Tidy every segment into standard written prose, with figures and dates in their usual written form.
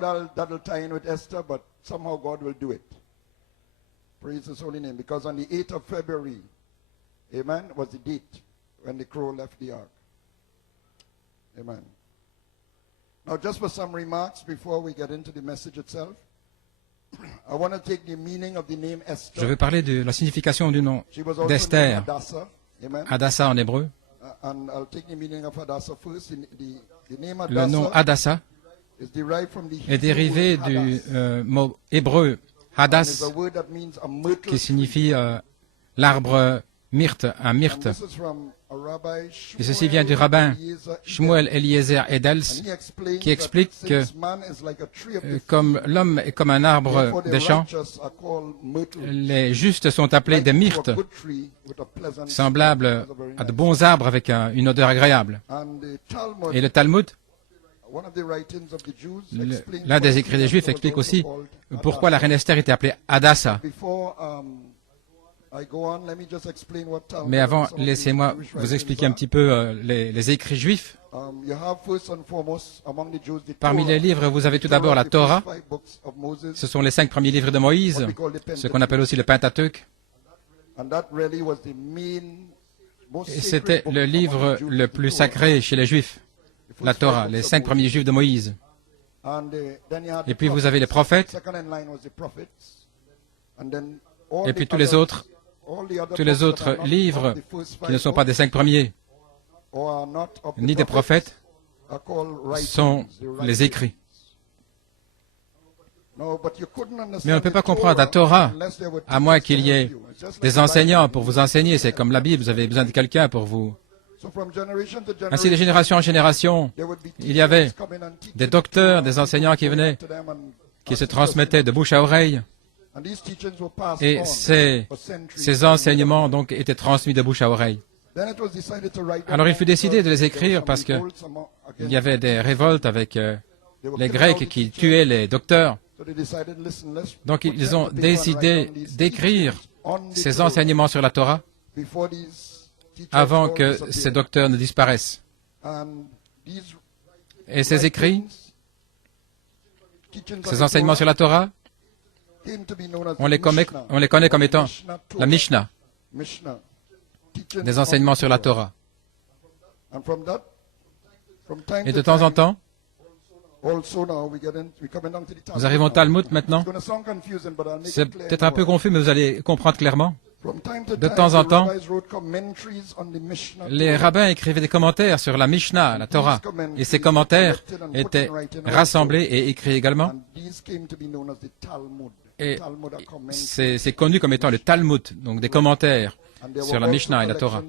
That'll tie in with Esther, but somehow God will do it. Praise His holy name. Because on the 8th of February, amen, was the date when the crow left the ark. Amen. Now, just for some remarks before we get into the message itself, I want to take the meaning of the name Esther. Je veux parler de la signification du nom d'Esther, Hadassah en hébreu. And I'll take the meaning of Hadassah first. The name Le nom Hadassah is derived from the est dérivé du mot hébreu Hadass, qui signifie l'arbre myrte, un myrte. Et ceci vient du rabbin Shmuel Eliezer Edels, qui explique que comme l'homme est comme un arbre des champs, les justes sont appelés des myrtes, semblables à de bons arbres avec une odeur agréable. Et le Talmud, l'un des écrits des Juifs, explique aussi pourquoi la reine Esther était appelée Hadassah. Mais avant, laissez-moi vous expliquer un petit peu les écrits juifs. Parmi les livres, vous avez tout d'abord la Torah. Ce sont les 5 premiers livres de Moïse, ce qu'on appelle aussi le Pentateuque. Et c'était le livre le plus sacré chez les Juifs, la Torah, les 5 premiers juifs de Moïse. Et puis vous avez les prophètes, et puis tous les autres livres qui ne sont pas des 5 premiers, ni des prophètes, sont les écrits. Mais on ne peut pas comprendre la Torah, à moins qu'il y ait des enseignants pour vous enseigner. C'est comme la Bible, vous avez besoin de quelqu'un pour vous. Ainsi, de génération en génération, il y avait des docteurs, des enseignants qui venaient, qui se transmettaient de bouche à oreille. Et ces enseignements donc étaient transmis de bouche à oreille. Alors il fut décidé de les écrire parce qu'il y avait des révoltes avec les Grecs qui tuaient les docteurs. Donc ils ont décidé d'écrire ces enseignements sur la Torah avant que ces docteurs ne disparaissent. Et ces écrits, ces enseignements sur la Torah, on les connaît comme étant la Mishnah, des enseignements sur la Torah. Et de temps en temps, nous arrivons au Talmud maintenant. C'est peut-être un peu confus, mais vous allez comprendre clairement. De temps en temps, les rabbins écrivaient des commentaires sur la Mishnah, la Torah, et ces commentaires étaient rassemblés et écrits également. Et c'est connu comme étant le Talmud, donc des commentaires sur la Mishnah et la Torah.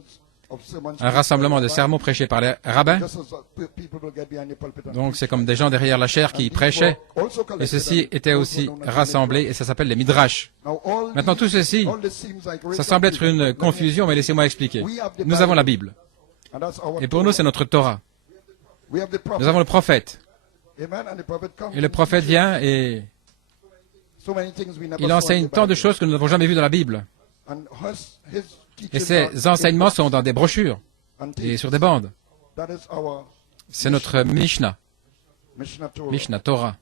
Un rassemblement de sermons prêchés par les rabbins. Donc c'est comme des gens derrière la chaire qui prêchaient. Et ceci était aussi rassemblé et ça s'appelle les midrash. Maintenant tout ceci, ça semble être une confusion, mais laissez-moi expliquer. Nous avons la Bible. Et pour nous c'est notre Torah. Nous avons le prophète. Et le prophète vient et il enseigne tant de choses que nous n'avons jamais vues dans la Bible. Et ces enseignements sont dans des brochures et sur des bandes. C'est notre Mishnah, Mishnah Torah.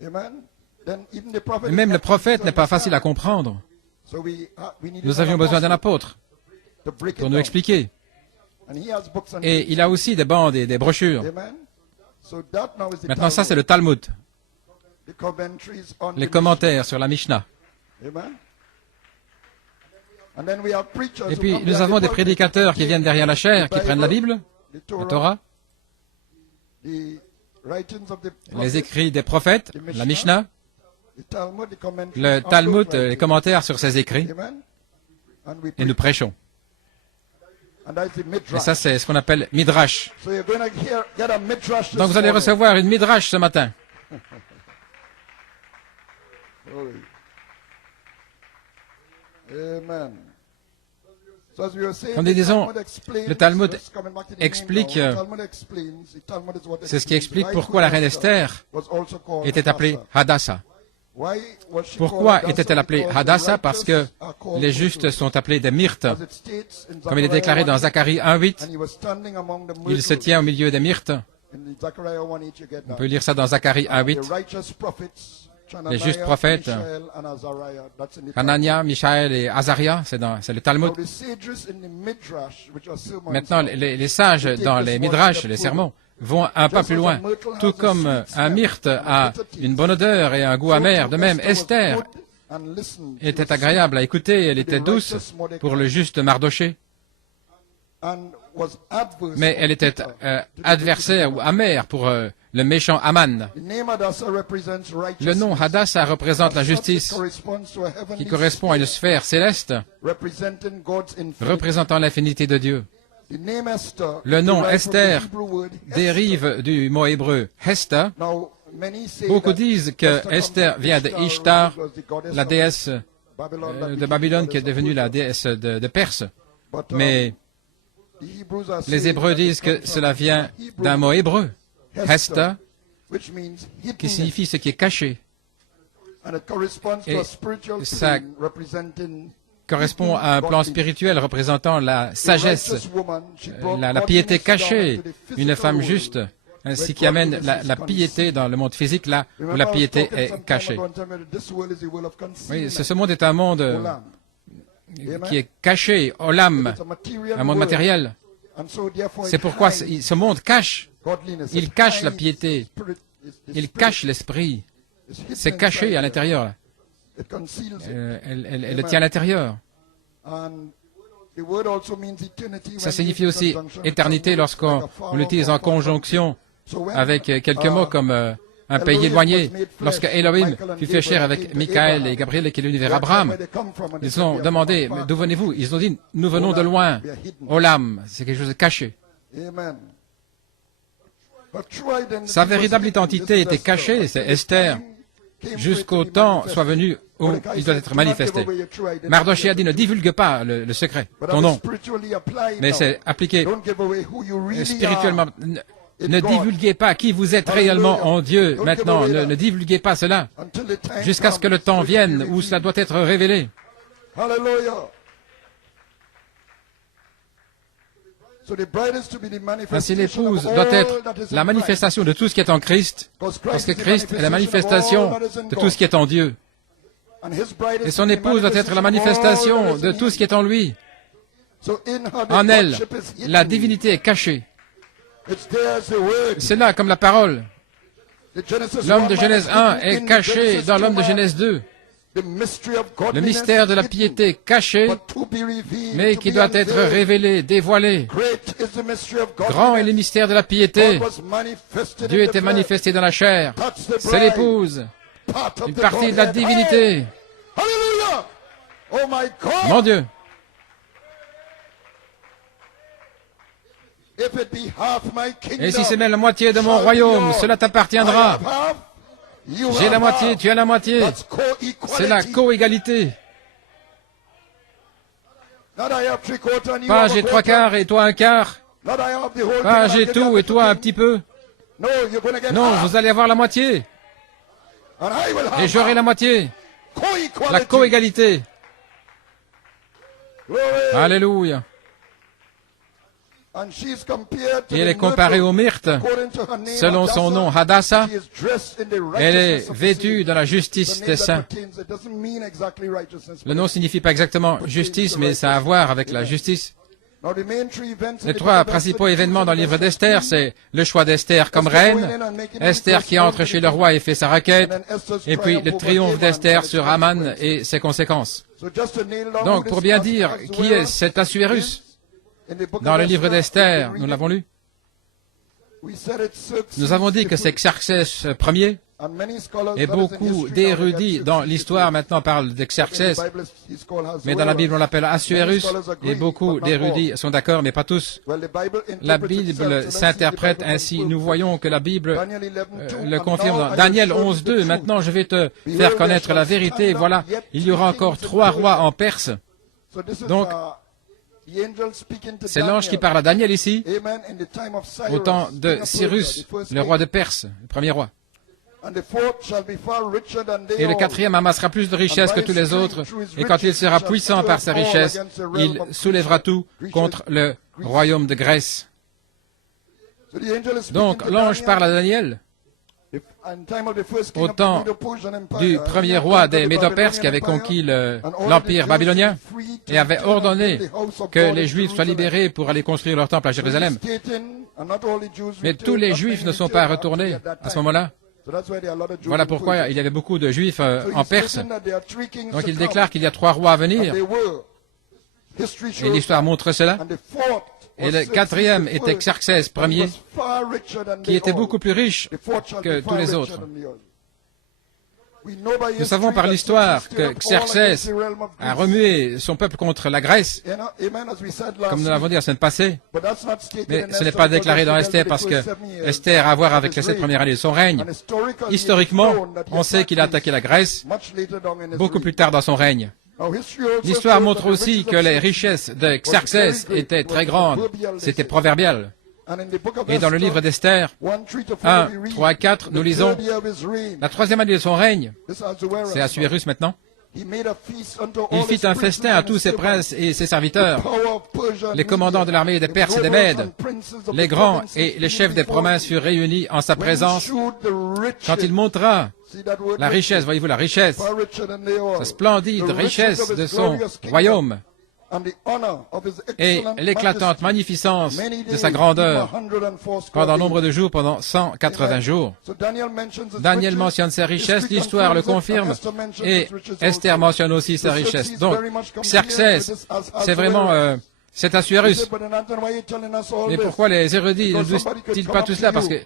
Et même le prophète n'est pas facile à comprendre. Nous avions besoin d'un apôtre pour nous expliquer. Et il a aussi des bandes et des brochures. Maintenant, ça, c'est le Talmud, les commentaires sur la Mishnah. Et puis, nous avons des prédicateurs qui viennent derrière la chaire, qui prennent la Bible, la Torah, les écrits des prophètes, la Mishnah, le Talmud, les commentaires sur ces écrits, et nous prêchons. Et ça, c'est ce qu'on appelle Midrash. Donc, vous allez recevoir une Midrash ce matin. Comme nous disons, le Talmud explique, c'est ce qui explique pourquoi la reine Esther était appelée Hadassah. Pourquoi était-elle appelée Hadassah? Parce que les justes sont appelés des myrtes. Comme il est déclaré dans Zacharie 1:8, il se tient au milieu des myrtes On peut lire ça dans Zacharie 1:8. Les justes prophètes, Hanania, Michaël et Azaria, c'est le Talmud. Maintenant, les sages dans les midrash, les sermons, vont un pas plus loin. Tout comme un myrte a une bonne odeur et un goût amer, de même Esther était agréable à écouter, elle était douce pour le juste Mardoché. Mais elle était adversaire ou amère pour le méchant Aman. Le nom Hadassah représente la justice, qui correspond à une sphère céleste, représentant l'infinité de Dieu. Le nom Esther dérive du mot hébreu Hesta. Beaucoup disent que Esther vient de Ishtar, la déesse de Babylone qui est devenue la déesse de Perse. Mais les Hébreux disent que cela vient d'un mot hébreu, Hesta, qui signifie ce qui est caché. Et ça correspond à un plan spirituel représentant la sagesse, la piété cachée, une femme juste, ainsi qui amène la piété dans le monde physique, là où la piété est cachée. Oui, ce monde est un monde qui est caché, olam, un monde matériel. C'est pourquoi ce monde cache. Il cache la piété. Il cache l'esprit. C'est caché à l'intérieur. Elle le tient à l'intérieur. Ça signifie aussi éternité lorsqu'on l'utilise en conjonction avec quelques mots comme un pays éloigné. Lorsque Elohim fut fait chair avec Michaël et Gabriel et qu'il est venu vers Abraham, ils ont demandé, d'où venez-vous? Ils ont dit, nous venons de loin. Olam, c'est quelque chose de caché. Sa véritable identité était cachée, c'est Esther, jusqu'au temps soit venu où il doit être manifesté. Mardoché a dit, ne divulgue pas le secret, ton nom. Mais c'est appliqué spirituellement. Ne divulguez pas qui vous êtes réellement en Dieu maintenant. Ne divulguez pas cela jusqu'à ce que le temps vienne où cela doit être révélé. Ainsi, l'épouse doit être la manifestation de tout ce qui est en Christ, parce que Christ est la manifestation de tout ce qui est en Dieu. Et son épouse doit être la manifestation de tout ce qui est en lui. En elle, la divinité est cachée. C'est là comme la parole. L'homme de Genèse 1 est caché dans l'homme de Genèse 2. Le mystère de la piété caché, mais qui doit être révélé, dévoilé. Grand est le mystère de la piété. Dieu était manifesté dans la chair. C'est l'épouse, une partie de la divinité. Mon Dieu! Et si c'est même la moitié de mon royaume, cela t'appartiendra. J'ai la moitié, tu as la moitié. C'est la co-égalité. Pas j'ai 3/4 et toi 1/4. Pas j'ai tout et toi un petit peu. Non, vous allez avoir la moitié. Et j'aurai la moitié. La co-égalité. Alléluia. Et elle est comparée au myrte, selon son nom Hadassah. Elle est vêtue dans la justice des saints. Le nom ne signifie pas exactement justice, mais ça a à voir avec la justice. Les trois principaux événements dans le livre d'Esther, c'est le choix d'Esther comme reine, Esther qui entre chez le roi et fait sa requête, et puis le triomphe d'Esther sur Haman et ses conséquences. Donc, pour bien dire qui est cet Assuérus, dans le livre d'Esther, nous l'avons lu. Nous avons dit que c'est Xerxès Ier, et beaucoup d'érudits dans l'histoire maintenant parlent d'Xerxès, mais dans la Bible on l'appelle Assuérus, et beaucoup d'érudits sont d'accord, mais pas tous. La Bible s'interprète ainsi. Nous voyons que la Bible le confirme dans Daniel 11:2. Maintenant je vais te faire connaître la vérité. Voilà, il y aura encore 3 rois en Perse. Donc, c'est l'ange qui parle à Daniel ici, au temps de Cyrus, le roi de Perse, le premier roi. Et le 4e amassera plus de richesses que tous les autres, et quand il sera puissant par sa richesse, il soulèvera tout contre le royaume de Grèce. Donc l'ange parle à Daniel au temps du premier roi des Médo-Perses qui avait conquis l'Empire babylonien et avait ordonné que les Juifs soient libérés pour aller construire leur temple à Jérusalem. Mais tous les Juifs ne sont pas retournés à ce moment-là. Voilà pourquoi il y avait beaucoup de Juifs en Perse. Donc il déclare qu'il y a 3 rois à venir. Et l'histoire montre cela. Et le 4e était Xerxès Ier, qui était beaucoup plus riche que tous les autres. Nous savons par l'histoire que Xerxès a remué son peuple contre la Grèce, comme nous l'avons dit la semaine passée. Mais ce n'est pas déclaré dans Esther parce que Esther a à voir avec les 7 premières années de son règne. Historiquement, on sait qu'il a attaqué la Grèce beaucoup plus tard dans son règne. L'histoire montre aussi que les richesses de Xerxès étaient très grandes. C'était proverbial. Et dans le livre d'Esther, 1, 3 et 4, nous lisons la 3e année de son règne. C'est Assuérus maintenant. Il fit un festin à tous ses princes et ses serviteurs, les commandants de l'armée des Perses et des Mèdes, les grands et les chefs des provinces furent réunis en sa présence. Quand il montra la richesse, voyez-vous la richesse, la splendide richesse de son royaume, et l'éclatante magnificence de sa grandeur pendant nombre de jours, pendant 180 jours. Daniel mentionne ses richesses, l'histoire le confirme, et Esther mentionne aussi ses richesses. Donc, Xerxès, c'est vraiment, c'est Assuérus. Mais pourquoi les érudits ne disent-ils pas tout cela? Parce que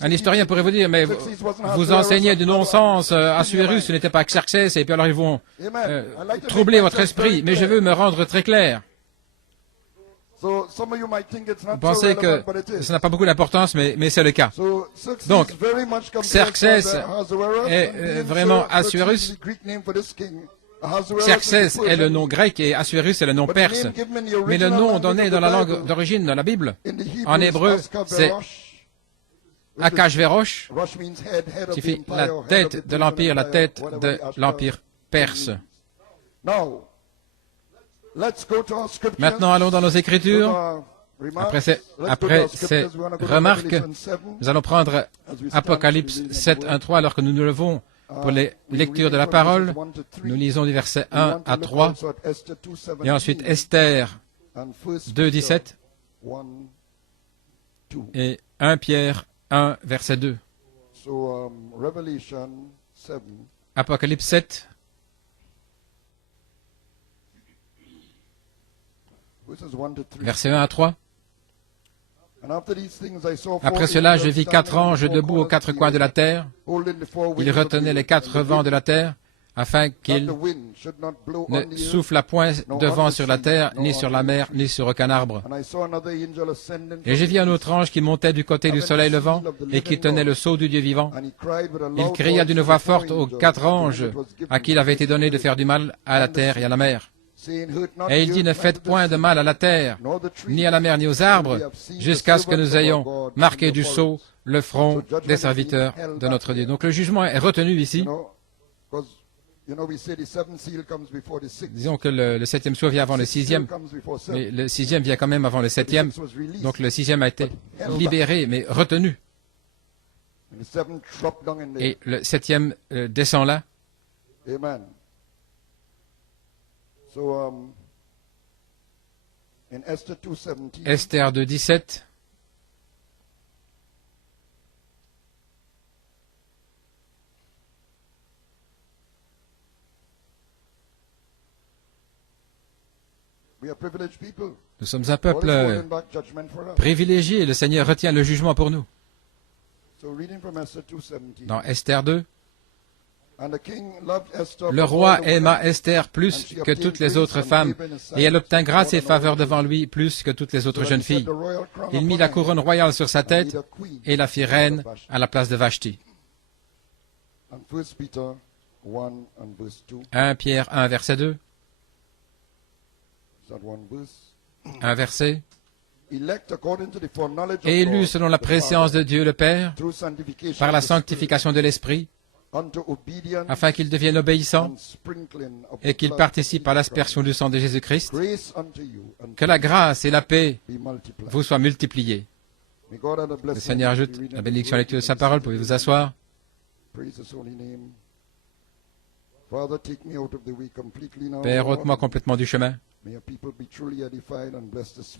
un historien pourrait vous dire, mais vous enseignez du non-sens, Assuérus, ce n'était pas Xerxès, et puis alors ils vont troubler votre esprit. Mais je veux me rendre très clair. Vous pensez que ça n'a pas beaucoup d'importance, mais c'est le cas. Donc, Xerxès est vraiment Assuérus. Xerxès est le nom grec et Assuérus est le nom perse. Mais le nom donné dans la langue d'origine dans la Bible, en hébreu, c'est Akashverosh, qui fait la tête de l'empire perse. Maintenant, allons dans nos Écritures. Après ces remarques, nous allons prendre Apocalypse 7, 1, 3, alors que nous nous levons pour les lectures de la parole. Nous lisons du verset 1 à 3, et ensuite Esther 2, 17, et 1 Pierre 1, verset 2. Apocalypse 7, verset 1 à 3. Après cela, je vis 4 anges debout aux 4 coins de la terre. Ils retenaient les 4 vents de la terre, afin qu'ils ne soufflent point de vent sur la terre, ni sur la mer, ni sur aucun arbre. Et j'ai vu un autre ange qui montait du côté du soleil levant, et qui tenait le sceau du Dieu vivant. Il cria d'une voix forte aux 4 anges, à qui il avait été donné de faire du mal à la terre et à la mer. Et il dit, ne faites point de mal à la terre, ni à la mer, ni aux arbres, jusqu'à ce que nous ayons marqué du sceau le front des serviteurs de notre Dieu. Donc le jugement est retenu ici. Disons que le 7e sceau vient avant le 6e, mais le 6e vient quand même avant le 7e. Donc le 6e a été libéré, mais retenu. Et le 7e descend là. Esther 2, 17. Nous sommes un peuple privilégié et le Seigneur retient le jugement pour nous. Dans Esther 2, le roi aima Esther plus que toutes les autres femmes, et elle obtint grâce et faveur devant lui plus que toutes les autres jeunes filles. Il mit la couronne royale sur sa tête et la fit reine à la place de Vashti. 1 Pierre 1, verset 2. Un verset. Élu selon la préscience de Dieu le Père, par la sanctification de l'Esprit, afin qu'ils deviennent obéissants et qu'ils participent à l'aspersion du sang de Jésus-Christ. Que la grâce et la paix vous soient multipliées. Le Seigneur ajoute la bénédiction à la lecture de sa parole. Pouvez vous asseoir. Père, ôte-moi complètement du chemin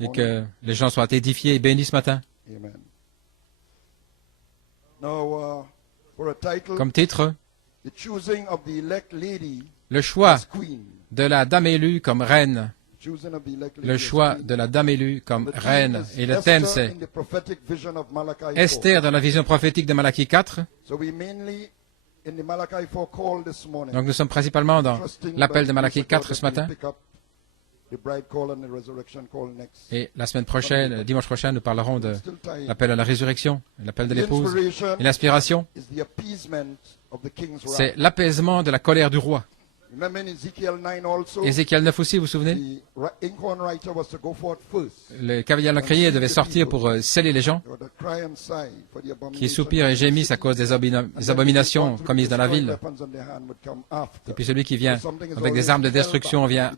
et que les gens soient édifiés et bénis ce matin. Comme titre, le choix de la dame élue comme reine. Le choix de la dame élue comme reine. Et le thème, c'est Esther dans la vision prophétique de Malachie 4. Donc nous sommes principalement dans l'appel de Malachie 4 ce matin. Et la semaine prochaine, le dimanche prochain, nous parlerons de l'appel à la résurrection, l'appel de l'épouse. Et l'inspiration, c'est l'apaisement de la colère du roi. Ézéchiel 9 aussi, vous vous souvenez? Le cavalier l'encrier devait sortir pour sceller les gens qui soupirent et gémissent à cause des abominations commises dans la ville. Et puis celui qui vient avec des armes de destruction vient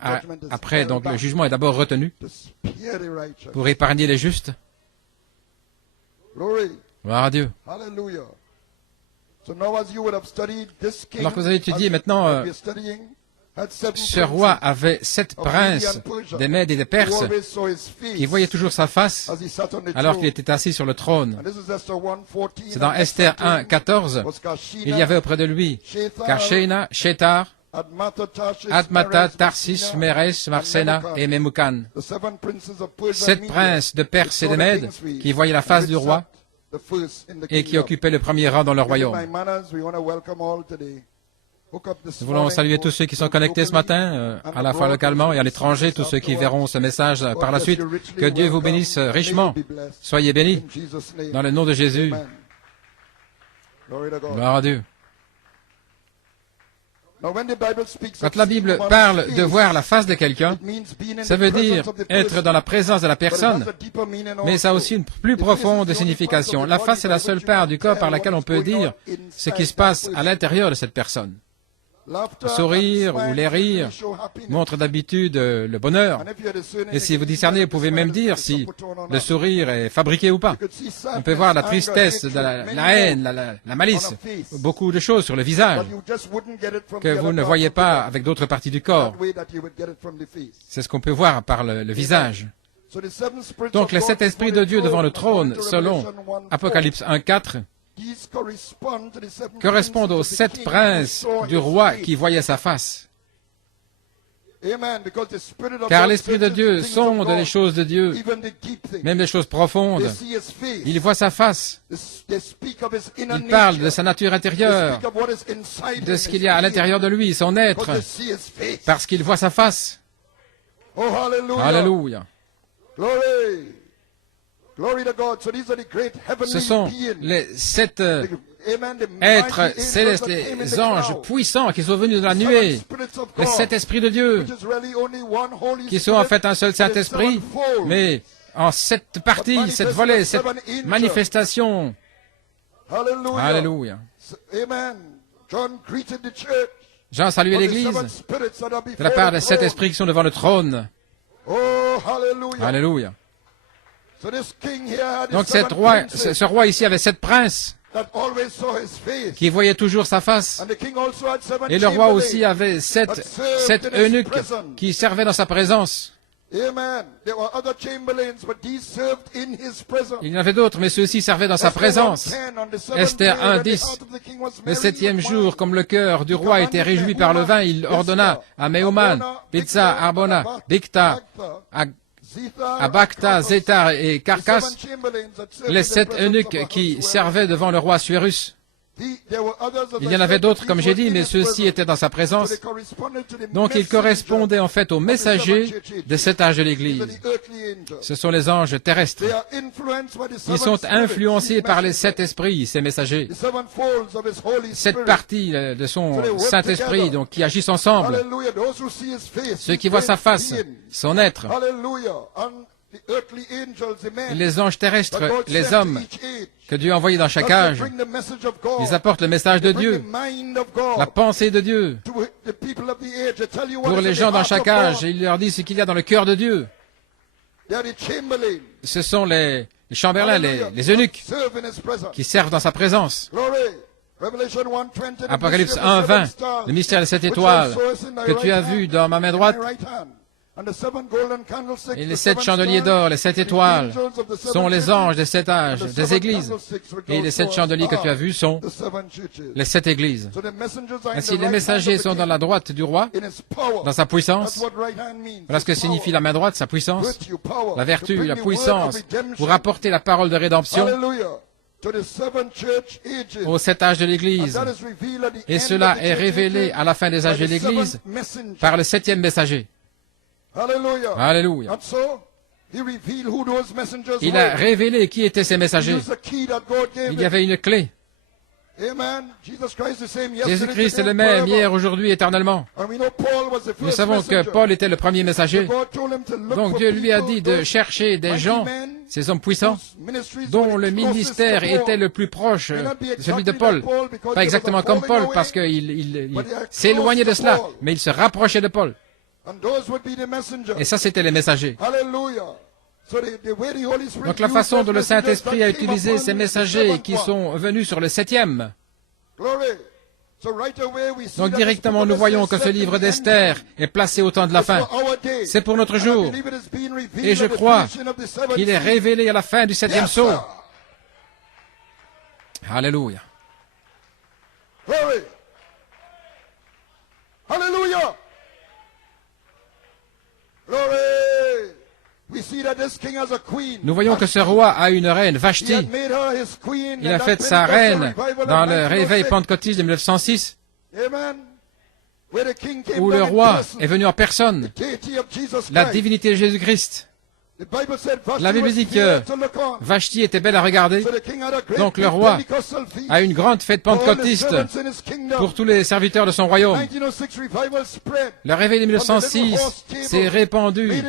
après. Donc le jugement est d'abord retenu pour épargner les justes. Gloire à Dieu. Alors que vous avez étudié maintenant, ce roi avait 7 princes des Mèdes et des Perses qui voyaient toujours sa face alors qu'il était assis sur le trône. C'est dans Esther 1, 14. Il y avait auprès de lui Karshena, Shetar, Admata, Tarsis, Meres, Marsena et Memucan. 7 princes de Perse et de Mèdes qui voyaient la face du roi et qui occupaient le premier rang dans le royaume. Nous voulons saluer tous ceux qui sont connectés ce matin, à la fois localement et à l'étranger, tous ceux qui verront ce message par la suite. Que Dieu vous bénisse richement. Soyez bénis dans le nom de Jésus. Gloire à Dieu. Quand la Bible parle de voir la face de quelqu'un, ça veut dire être dans la présence de la personne, mais ça a aussi une plus profonde signification. La face est la seule part du corps par laquelle on peut dire ce qui se passe à l'intérieur de cette personne. Le sourire ou les rires montrent d'habitude le bonheur. Et si vous discernez, vous pouvez même dire si le sourire est fabriqué ou pas. On peut voir la tristesse, la haine, la malice, beaucoup de choses sur le visage que vous ne voyez pas avec d'autres parties du corps. C'est ce qu'on peut voir par le visage. Donc les 7 esprits de Dieu devant le trône, selon Apocalypse 1:4, correspondent aux 7 princes du roi qui voyaient sa face. Car l'Esprit de Dieu sonde les choses de Dieu, même les choses profondes. Il voit sa face. Il parle de sa nature intérieure, de ce qu'il y a à l'intérieur de lui, son être, parce qu'il voit sa face. Alléluia. Ce sont les 7 êtres célestes, les anges puissants qui sont venus de la nuée, les 7 esprits de Dieu, qui sont en fait un seul Saint-Esprit, mais en 7 parties, 7 volets, 7 manifestations. Alléluia. Jean saluait l'Église de la part des 7 esprits qui sont devant le trône. Alléluia. Donc ce roi ici avait 7 princes qui voyaient toujours sa face. Et le roi aussi avait 7 eunuques qui servaient dans sa présence. Il y en avait d'autres, mais ceux-ci servaient dans sa présence. Esther 1:10. Le 7e jour, comme le cœur du roi était réjoui par le vin, il ordonna à Mehuman, Pizza, Arbona, Bigta, Abacta, Zétar et Carcasse, les 7 eunuques qui servaient devant le roi Assuérus. Il y en avait d'autres, comme j'ai dit, mais ceux-ci étaient dans sa présence. Donc ils correspondaient en fait aux messagers de cet âge de l'Église. Ce sont les anges terrestres. Ils sont influencés par les 7 esprits, ces messagers. 7 parties de son Saint-Esprit, donc qui agissent ensemble. Ceux qui voient sa face, son être. Les anges terrestres, les hommes que Dieu a envoyés dans chaque âge, ils apportent le message de Dieu, la pensée de Dieu. Pour les gens dans chaque âge, il leur dit ce qu'il y a dans le cœur de Dieu. Ce sont les chambellans, les eunuques, qui servent dans sa présence. Apocalypse 1:20, le mystère des 7 étoiles que tu as vu dans ma main droite, et les 7 chandeliers d'or, les 7 étoiles, sont les anges des 7 âges, des églises. Et les 7 chandeliers que tu as vus sont les 7 églises. Ainsi, les messagers sont dans la droite du roi, dans sa puissance. Voilà ce que signifie la main droite, sa puissance, la vertu, la puissance, pour apporter la parole de rédemption aux 7 âges de l'Église. Et cela est révélé à la fin des âges de l'Église par le 7e messager. Alléluia. Il a révélé qui étaient ces messagers. Il y avait une clé. Jésus-Christ est le même hier, aujourd'hui, éternellement. Nous savons que Paul était le premier messager. Donc Dieu lui a dit de chercher des gens, ces hommes puissants, dont le ministère était le plus proche de celui de Paul. Pas exactement comme Paul, parce qu'il s'éloignait de cela, mais il se rapprochait de Paul. Et ça, c'était les messagers. Donc la façon dont le Saint-Esprit a utilisé ces messagers qui sont venus sur le 7e. Donc directement, nous voyons que ce livre d'Esther est placé au temps de la fin. C'est pour notre jour. Et je crois qu'il est révélé à la fin du 7e sceau. Alléluia. Alléluia. Nous voyons que ce roi a une reine, Vashti. Il a fait sa reine dans le réveil pentecôtiste de 1906, où le roi est venu en personne, la divinité de Jésus-Christ. La Bible dit que Vashti était belle à regarder, donc le roi a une grande fête pentecôtiste pour tous les serviteurs de son royaume. Le réveil de 1906 s'est répandu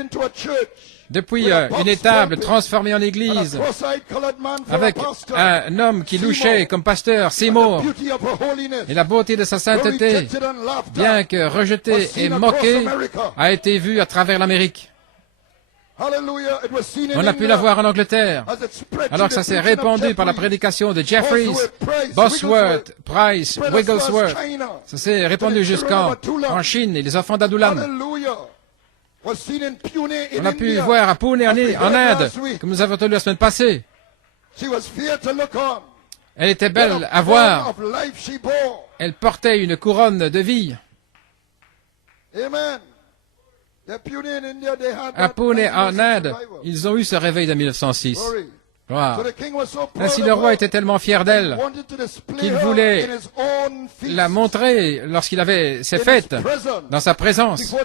depuis une étable transformée en église, avec un homme qui louchait comme pasteur, Seymour, et la beauté de sa sainteté, bien que rejetée et moquée, a été vue à travers l'Amérique. On a pu la voir en Angleterre, alors que ça s'est répandu par la prédication de Jeffries, Bosworth, Price, Wigglesworth. Ça s'est répandu jusqu'en Chine et les enfants d'Adulam. On a pu voir à Pune en Inde, comme nous avons entendu la semaine passée. Elle était belle à voir. Elle portait une couronne de vie. À Pune en Inde, ils ont eu ce réveil de 1906. Wow. Ainsi, le roi était tellement fier d'elle qu'il voulait la montrer lorsqu'il avait ses fêtes, dans sa présence,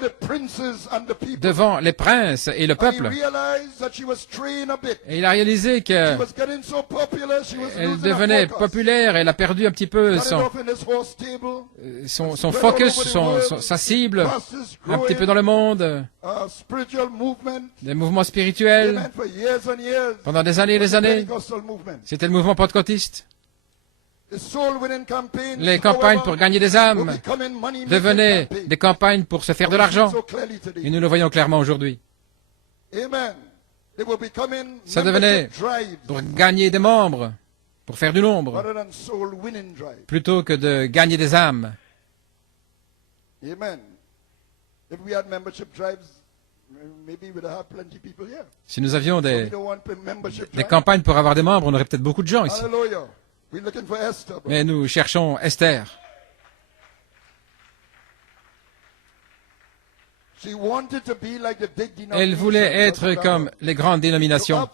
devant les princes et le peuple. Et il a réalisé qu'elle devenait populaire, elle a perdu un petit peu son focus, sa cible, un petit peu dans le monde, des mouvements spirituels, pendant des années et des années. C'était le mouvement pentecôtiste. Les campagnes pour gagner des âmes devenaient des campagnes pour se faire de l'argent. Et nous le voyons clairement aujourd'hui. Ça devenait pour gagner des membres, pour faire du nombre, plutôt que de gagner des âmes. Si nous avions des campagnes pour avoir des membres, on aurait peut-être beaucoup de gens ici. Mais nous cherchons Esther. Elle voulait être comme les grandes dénominations.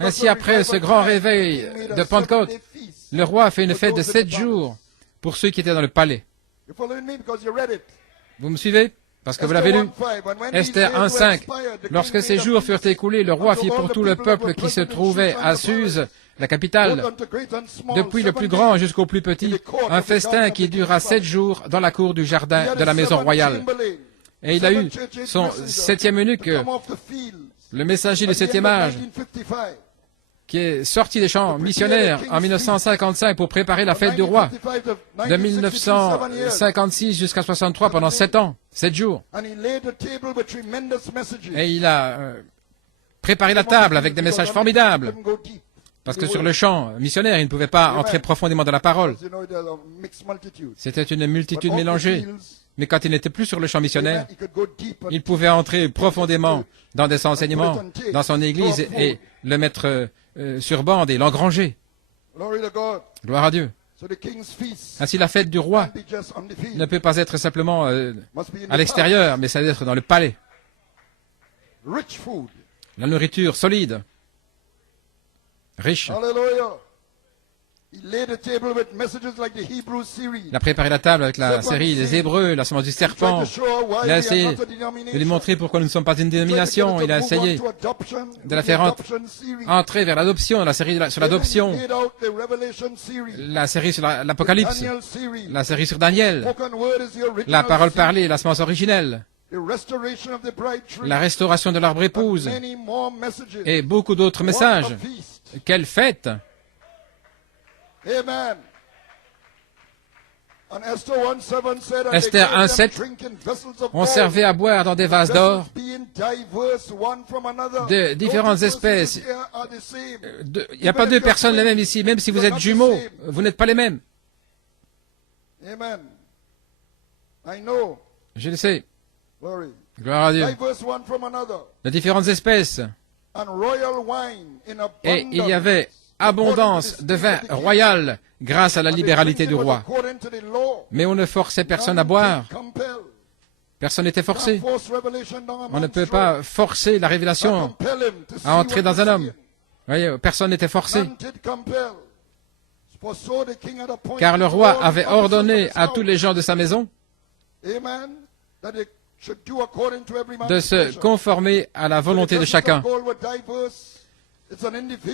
Ainsi, après ce grand réveil de Pentecôte, le roi a fait une fête de 7 jours pour ceux qui étaient dans le palais. Vous me suivez? Parce que vous l'avez lu. Esther 1:5. Lorsque ces jours furent écoulés, le roi fit pour tout le peuple qui se trouvait à Suse, la capitale, depuis le plus grand jusqu'au plus petit, un festin qui dura 7 jours dans la cour du jardin de la maison royale. Et il a eu son 7e eunuque le messager du 7e âge, qui est sorti des champs missionnaires en 1955 pour préparer la fête du roi, de 1956 jusqu'à 63 pendant 7 ans, 7 jours. Et il a préparé la table avec des messages formidables. Parce que sur le champ missionnaire, il ne pouvait pas entrer profondément dans la parole. C'était une multitude mélangée. Mais quand il n'était plus sur le champ missionnaire, il pouvait entrer profondément dans des enseignements, dans son église et le mettre sur bande et l'engranger. Gloire à Dieu. Ainsi, la fête du roi ne peut pas être simplement à l'extérieur, mais ça doit être dans le palais. La nourriture solide, riche. Il a préparé la table avec la série des Hébreux, la semence du serpent. Il a essayé de lui montrer pourquoi nous ne sommes pas une dénomination. Il a essayé de la faire entrer vers l'adoption, la série sur l'adoption, la série sur l'Apocalypse, la série sur Daniel, la parole parlée, la semence originelle, la restauration de l'arbre épouse et beaucoup d'autres messages. Quelle fête! Amen. Esther 1:7, on servait à boire dans des vases d'or de différentes espèces. Il n'y a pas deux personnes les mêmes ici, même si vous êtes jumeaux, vous n'êtes pas les mêmes. Je le sais. Gloire à Dieu. De différentes espèces. Et il y avait abondance de vin royal grâce à la libéralité du roi. Mais on ne forçait personne à boire. Personne n'était forcé. On ne peut pas forcer la révélation à entrer dans un homme. Voyez, personne n'était forcé. Car le roi avait ordonné à tous les gens de sa maison de se conformer à la volonté de chacun.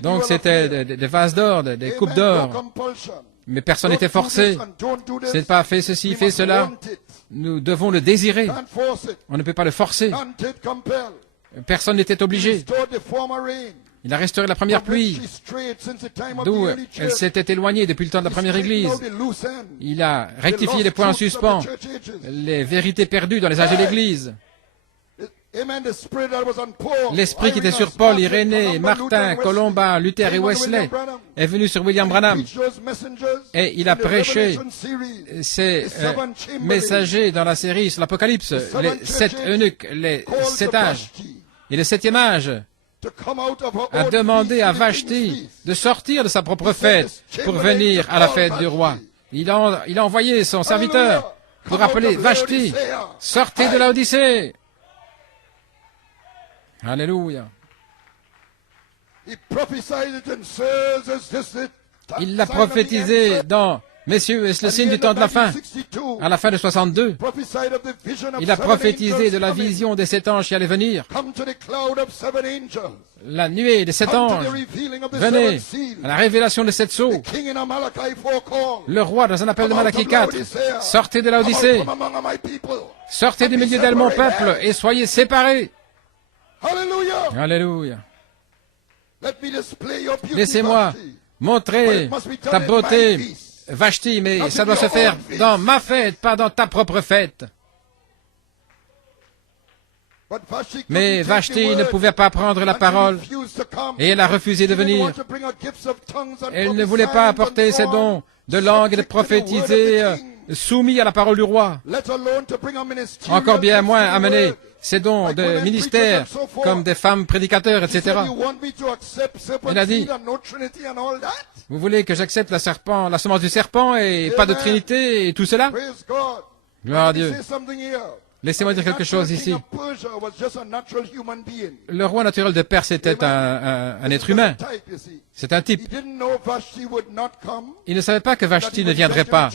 Donc c'était des vases d'or, des coupes d'or, mais personne n'était forcé. C'est pas fait ceci, fait cela. Nous devons le désirer. On ne peut pas le forcer. Personne n'était obligé. Il a restauré la première pluie, d'où elle s'était éloignée depuis le temps de la première église. Il a rectifié les points en suspens, les vérités perdues dans les âges de l'église. L'esprit qui était sur Paul, Irénée, Martin, Colomba, Luther et Wesley est venu sur William Branham et il a prêché ces messagers dans la série sur l'Apocalypse, les 7 eunuques, les 7 âges. Et le 7e âge a demandé à Vashti de sortir de sa propre fête pour venir à la fête du roi. Il a envoyé son serviteur pour appeler Vashti, sortez de l'Odyssée. Alléluia. Il l'a prophétisé dans Messieurs, est-ce le signe du temps de la fin? À la fin de 62, il a prophétisé de la vision des 7 anges qui allaient venir. La nuée des 7 anges. Venez à la révélation des 7 sceaux. Le roi dans un appel de Malachie 4. Sortez de l'Odyssée. Sortez du milieu d'elle, mon peuple, et soyez séparés. Alléluia. Laissez-moi montrer ta beauté, Vashti, mais ça doit se faire dans ma fête, pas dans ta propre fête. Mais Vashti ne pouvait pas prendre la parole et elle a refusé de venir. Elle ne voulait pas apporter ses dons de langue et de prophétiser soumis à la parole du roi. Encore bien moins amener ses dons de ministère comme des femmes prédicateurs, etc. Elle a dit, vous voulez que j'accepte la semence du serpent et pas de Trinité et tout cela? Gloire à Dieu. Laissez-moi dire quelque chose ici. Le roi naturel de Perse était un être humain. C'est un type. Il ne savait pas que Vashti ne viendrait pas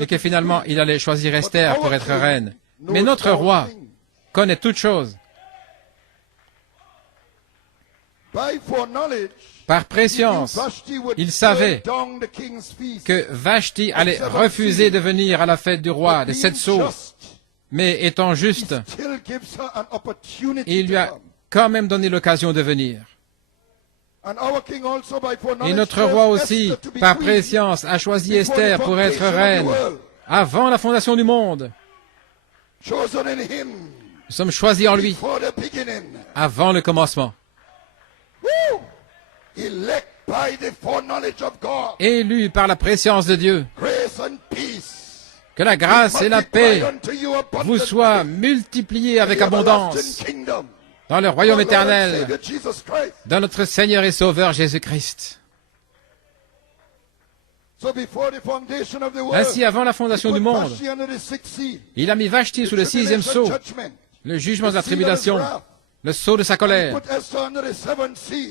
et que finalement il allait choisir Esther pour être reine. Mais notre roi connaît toutes choses. Par préscience, il savait que Vashti allait refuser de venir à la fête du roi des 7 sceaux. Mais étant juste, il lui a quand même donné l'occasion de venir. Et notre roi aussi, par préscience, a choisi Esther pour être reine avant la fondation du monde. Nous sommes choisis en lui avant le commencement. Élus par la préscience de Dieu. Que la grâce et la paix vous soient multipliées avec abondance dans le royaume éternel, dans notre Seigneur et Sauveur Jésus-Christ. Ainsi, avant la fondation du monde, il a mis Vashti sous le 6e sceau, le jugement de la tribulation, le sceau de sa colère.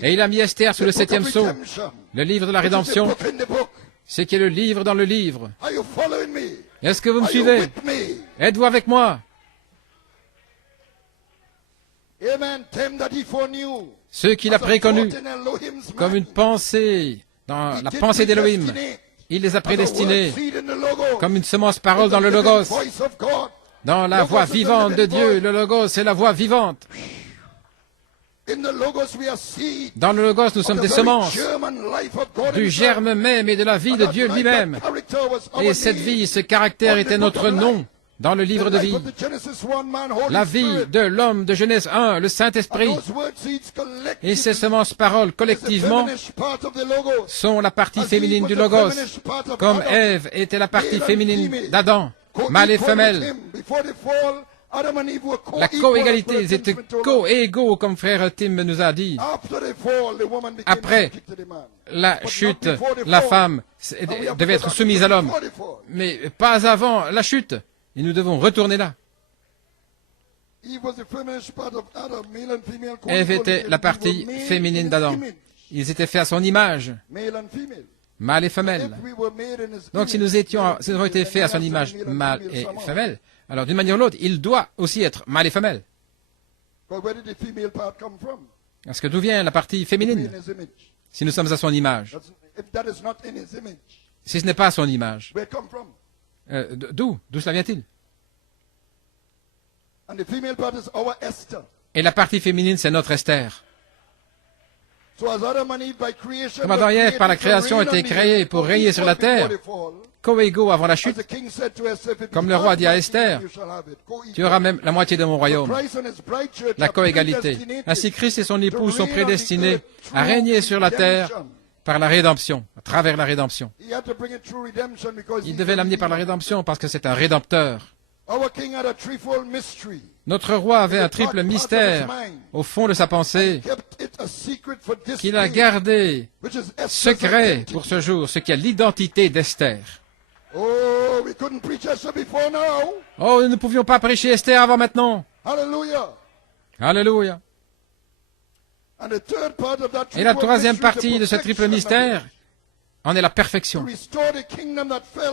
Et il a mis Esther sous le 7e sceau, le livre de la rédemption, ce qui est le livre dans le livre. Est-ce que vous me suivez? Êtes-vous avec moi? Ceux qu'il a préconnus comme une pensée, dans la pensée d'Élohim, il les a prédestinés comme une semence parole dans le Logos, dans la voix vivante de Dieu. Le Logos, c'est la voix vivante. Dans le Logos, nous sommes des semences du germe même et de la vie de Dieu lui-même. Et cette vie, ce caractère était notre nom dans le livre de vie. La vie de l'homme de Genèse 1, le Saint-Esprit. Et ces semences paroles collectivement sont la partie féminine du Logos, comme Ève était la partie féminine d'Adam, mâle et femelle. La co-égalité, ils étaient co-égaux, comme frère Tim nous a dit. Après la chute, la femme devait être soumise à l'homme, mais pas avant la chute. Et nous devons retourner là. Ève était la partie féminine d'Adam. Ils étaient faits à son image, mâle et femelle. Donc si nous avons été faits à son image, mâle et femelle, alors d'une manière ou l'autre, il doit aussi être mâle et femelle. Parce que d'où vient la partie féminine? Si nous sommes à son image. Si ce n'est pas à son image. D'où cela vient-il? Et la partie féminine, c'est notre Esther. Comme Adam et Ève, par la création, ont été créés pour régner sur la terre, co-égaux avant la chute. Comme le roi dit à Esther, tu auras même la moitié de mon royaume. La co-égalité. Ainsi, Christ et son épouse sont prédestinés à régner sur la terre par la rédemption, à travers la rédemption. Il devait l'amener par la rédemption parce que c'est un rédempteur. Notre roi avait un triple mystère au fond de sa pensée qu'il a gardé secret pour ce jour, ce qui est l'identité d'Esther. Oh, nous ne pouvions pas prêcher Esther avant maintenant. Alléluia. Et la troisième partie de ce triple mystère en est la perfection.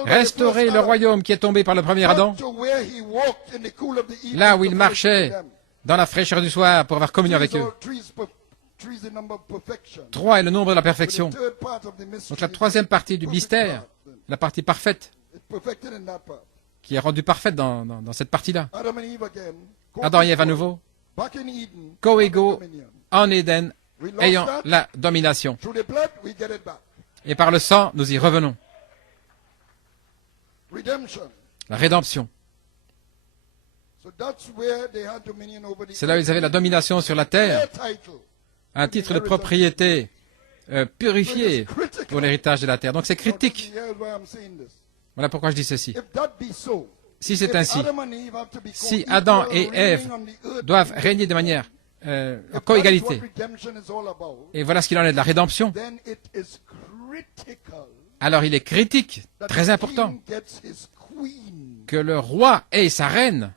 Restaurer le royaume qui est tombé par le premier Adam, là où il marchait dans la fraîcheur du soir pour avoir communion avec eux. 3 est le nombre de la perfection. Donc la troisième partie du mystère, la partie parfaite, qui est rendue parfaite dans cette partie-là. Adam et Ève à nouveau, co-égaux en Éden, ayant la domination. Et par le sang, nous y revenons. La rédemption. C'est là où ils avaient la domination sur la terre. Un titre de propriété purifié pour l'héritage de la terre. Donc c'est critique. Voilà pourquoi je dis ceci. Si c'est ainsi, si Adam et Ève doivent régner de manière en co-égalité, et voilà ce qu'il en est de la rédemption, alors il est critique, très important, que le roi ait sa reine.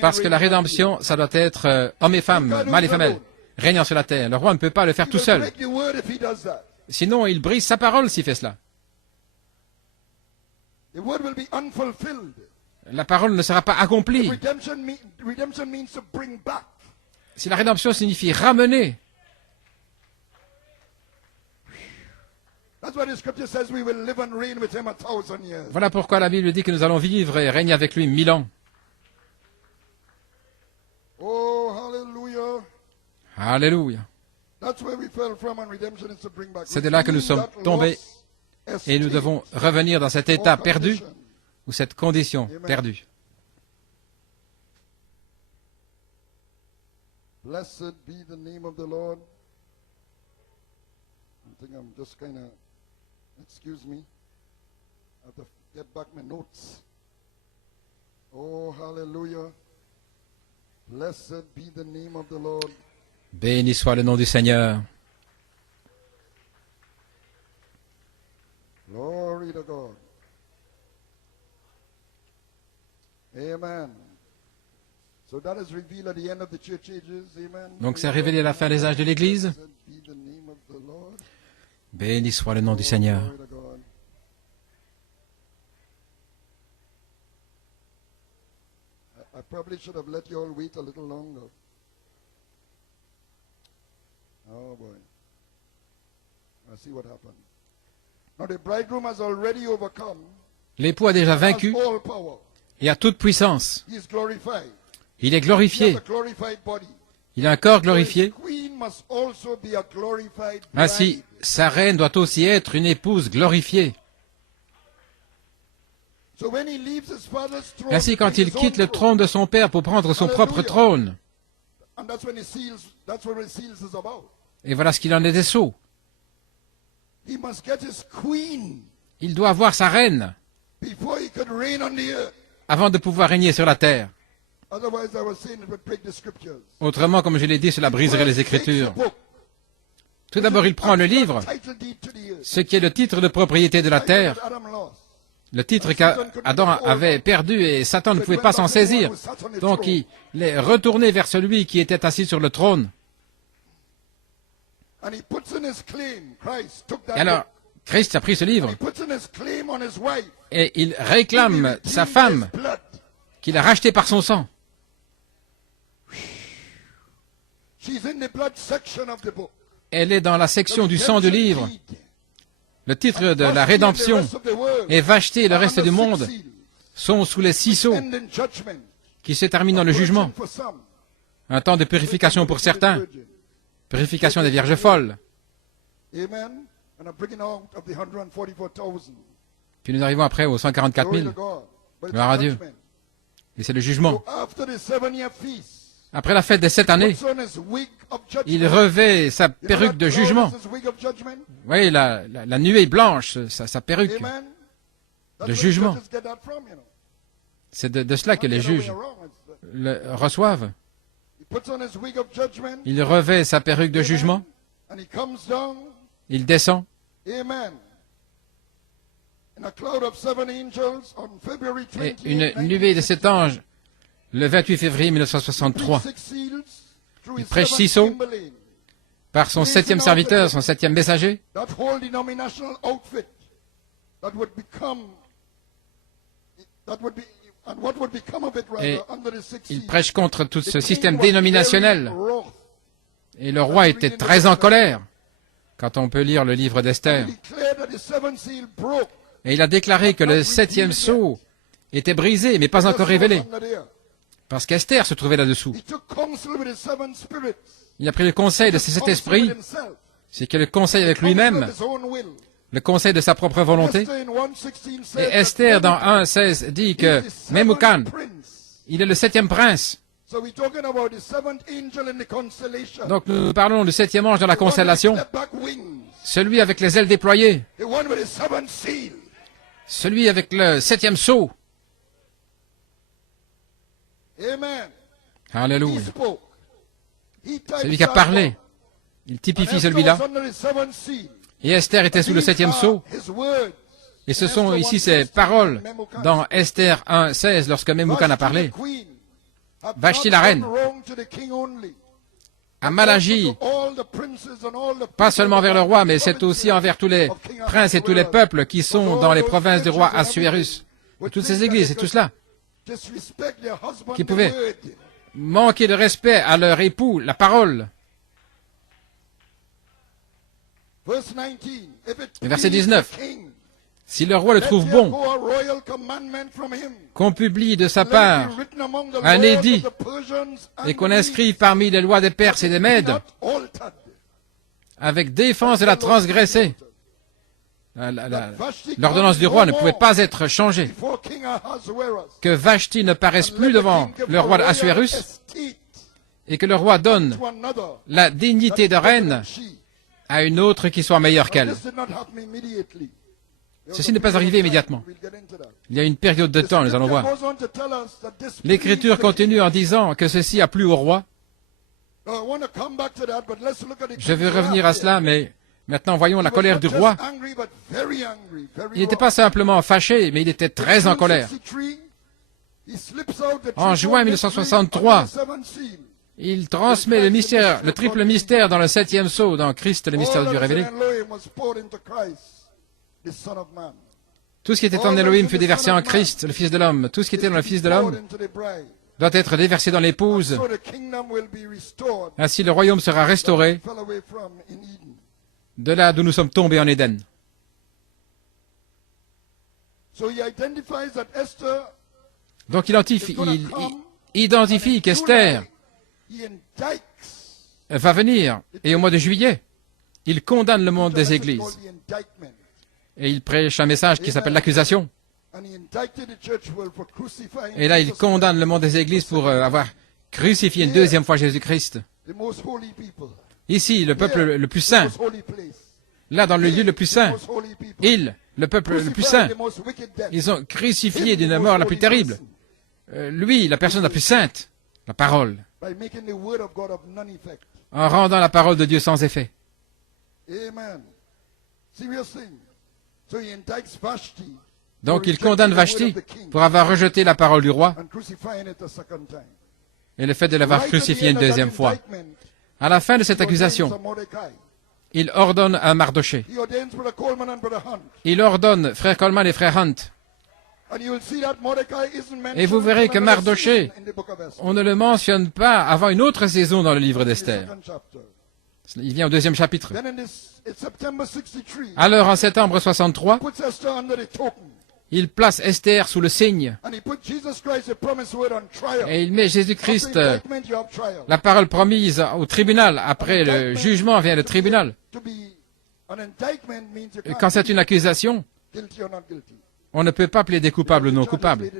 Parce que la rédemption, ça doit être homme et femme, mâle et femelle, régnant sur la terre. Le roi ne peut pas le faire tout seul. Sinon, il brise sa parole s'il fait cela. La parole ne sera pas accomplie. Si la rédemption signifie ramener, voilà pourquoi la Bible dit que nous allons vivre et régner avec lui 1000 ans. Alléluia. C'est de là que nous sommes tombés et nous devons revenir dans cet état perdu ou cette condition perdue. Blessed be the name of the Lord. I think I'm just kind of, excuse me, I have to get back my notes. Oh, hallelujah. Blessed be the name of the Lord. Béni soit le nom du Seigneur. Glory to God. Amen. So that is revealed at the end of the church ages. Amen. Donc c'est révélé à la fin des âges de l'Église. Béni soit le nom du Seigneur. I probably should have let you all wait a little longer. Oh boy. I see what happened. Now the bridegroom has already overcome. L'époux a déjà vaincu All power. et a toute puissance. He is glorified. Il est He has glorifié. a glorified body. Il a un corps So glorifié. his queen must also be a glorified Ainsi, bride. sa reine doit aussi être une épouse glorifiée. So when he leaves his father's throne, Ainsi, quand to il his own quitte le throne, trône de son père pour prendre son propre trône, and that's when he seals, that's what the seals is about. et voilà ce qu'il en est des sceaux, He must get his queen il doit avoir sa reine before he could reign on the earth. avant de pouvoir régner sur la terre. Otherwise, I was saying it would break the scriptures. Autrement, comme je l'ai dit, cela briserait les Écritures. Tout d'abord, il prend le livre, Title deed to the earth. ce qui est le titre de propriété de la terre, That Adam lost. le titre qu'Adam avait perdu et Satan ne pouvait pas s'en saisir. Donc il est retourné vers celui qui était assis sur le trône. And he puts in his claim. Christ took that Et alors, book. Christ a pris ce livre He puts in his claim on his wife. et il réclame sa femme His blood. qu'il a rachetée par son sang. She's in the blood section of the book. Elle est dans la section du sang du livre. Redemption deed. Le titre de la rédemption et Vacheté et le reste du monde sont sous les 6 sceaux End in judgment. qui se terminent dans le jugement. For some. Un temps de purification pour certains, purification des vierges folles. Amen. And I'm bringing out of the 144,000. Puis nous arrivons après aux 144 Glory 000. to God. But it's Gloire à Dieu. judgment. Et c'est le jugement. So after the 7-year feast, Après la fête des 7 années, puts on his wig of judgment. il revêt sa You know perruque that de cloud jugement. is his wig of judgment? Oui, la nuée blanche, sa perruque Amen. That's de where the jugement. judges get that from, you know. C'est de cela que les Not the other juges way around. It's, le reçoivent. he puts on his wig of judgment. Il revêt sa perruque de Amen. jugement, And he comes down. il descend, Amen. In a cloud of 7 angels on February et 28, une nuée de 7 anges, le 28 février 1963, il prêche 6 sceaux par son 7e serviteur, son 7e messager, That whole denominational outfit that would become, that would be, and what would become of it Et rather under the 6 il seals. prêche contre tout The ce king système was very dénominationnel. wroth. Et le roi était très en colère, quand on peut lire le livre d'Esther. He declared that the 7th seal broke. Et il a déclaré que le 7e sceau était brisé, mais pas encore révélé, Under there. parce qu'Esther se trouvait là-dessous. He took counsel with his 7 spirits. Il a pris le conseil de ces 7 esprits, c'est que le conseil avec lui-même, le conseil de sa propre volonté. Et Esther, dans 1,16, dit que Memucan, il est le 7e prince. Donc nous parlons du 7e ange dans la constellation, celui avec les ailes déployées, celui avec le 7e sceau. Alléluia. C'est lui qui a parlé. Il typifie celui-là. Et Esther était sous le 7e sceau. Et ce sont ici ses paroles dans Esther 1,16 lorsque Memucan a parlé. Vashti la reine a mal agi, pas seulement envers le roi, mais c'est aussi envers tous les princes et tous les peuples qui sont dans les provinces du roi Assuérus. Toutes ces églises et tout cela, qui pouvaient manquer de respect à leur époux, la parole. Verset 19. Si le roi le trouve bon, qu'on publie de sa part un édit et qu'on inscrive parmi les lois des Perses et des Mèdes, avec défense de la transgresser. L'ordonnance du roi ne pouvait pas être changée. Que Vashti ne paraisse plus devant le roi d'Assuérus et que le roi donne la dignité de reine à une autre qui soit meilleure qu'elle. Ceci n'est pas arrivé immédiatement. Il y a une période de temps, nous allons voir. L'Écriture continue en disant que ceci a plu au roi. Je vais revenir à cela, mais maintenant voyons la colère du roi. Il n'était pas simplement fâché, mais il était très en colère. En juin 1963, il transmet le mystère, le triple mystère dans le 7e sceau, dans Christ, le mystère de Dieu révélé. Tout ce qui était en Elohim fut déversé en Christ, le Fils de l'homme. Tout ce qui était dans le Fils de l'homme doit être déversé dans l'épouse. Ainsi le royaume sera restauré de là d'où nous sommes tombés en Éden. Donc il identifie qu'Esther va venir, et au mois de juillet, il condamne le monde des églises. Et il prêche un message qui s'appelle l'accusation. Et là, il condamne le monde des églises pour avoir crucifié une deuxième fois Jésus-Christ. Ici, le peuple le plus saint. Là, dans le lieu le plus saint. Le peuple le plus saint. Ils ont crucifié d'une mort la plus terrible. Lui, la personne la plus sainte. La parole. En rendant la parole de Dieu sans effet. Donc il condamne Vashti pour avoir rejeté la parole du roi et le fait de l'avoir crucifié une deuxième fois. À la fin de cette accusation, il ordonne à Mardoché. Il ordonne frère Coleman et frère Hunt. Et vous verrez que Mardoché, on ne le mentionne pas avant une autre saison dans le livre d'Esther. Il vient au 2e chapitre. Alors, en septembre 63, il place Esther sous le signe. Et il met Jésus-Christ, la parole promise, au tribunal. Après le jugement vient le tribunal. Et quand c'est une accusation, on ne peut pas plaider coupable ou non coupable.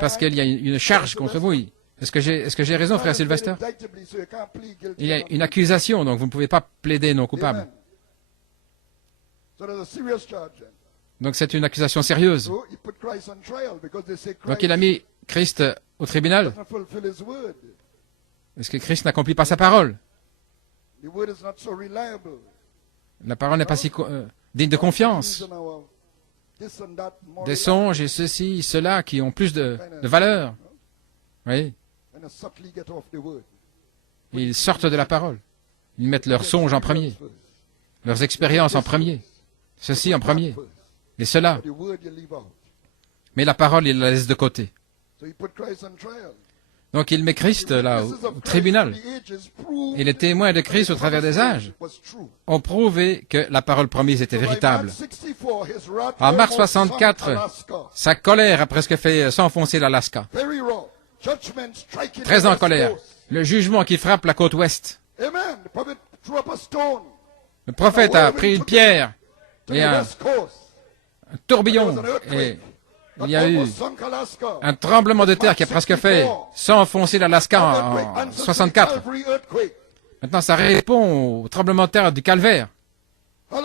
Parce qu'il y a une charge contre vous. Est-ce que j'ai raison, frère Sylvester? Il y a une accusation, donc vous ne pouvez pas plaider non coupable. Donc c'est une accusation sérieuse. Donc il a mis Christ au tribunal. Est-ce que Christ n'accomplit pas sa parole? La parole n'est pas si digne de confiance. Des songes et ceci, cela qui ont plus de valeur. Oui. Ils sortent de la parole. Ils mettent leurs songes en premier, leurs expériences en premier, ceci en premier, et cela. Mais la parole, il la laisse de côté. Donc il met Christ là au tribunal. Et les témoins de Christ au travers des âges ont prouvé que la parole promise était véritable. En mars 64, sa colère a presque fait s'enfoncer l'Alaska. Très en colère. Le jugement qui frappe la côte ouest. Le prophète a pris une pierre et un tourbillon. Et il y a eu un tremblement de terre qui a presque fait s'enfoncer l'Alaska en 64. Maintenant, ça répond au tremblement de terre du calvaire. Oh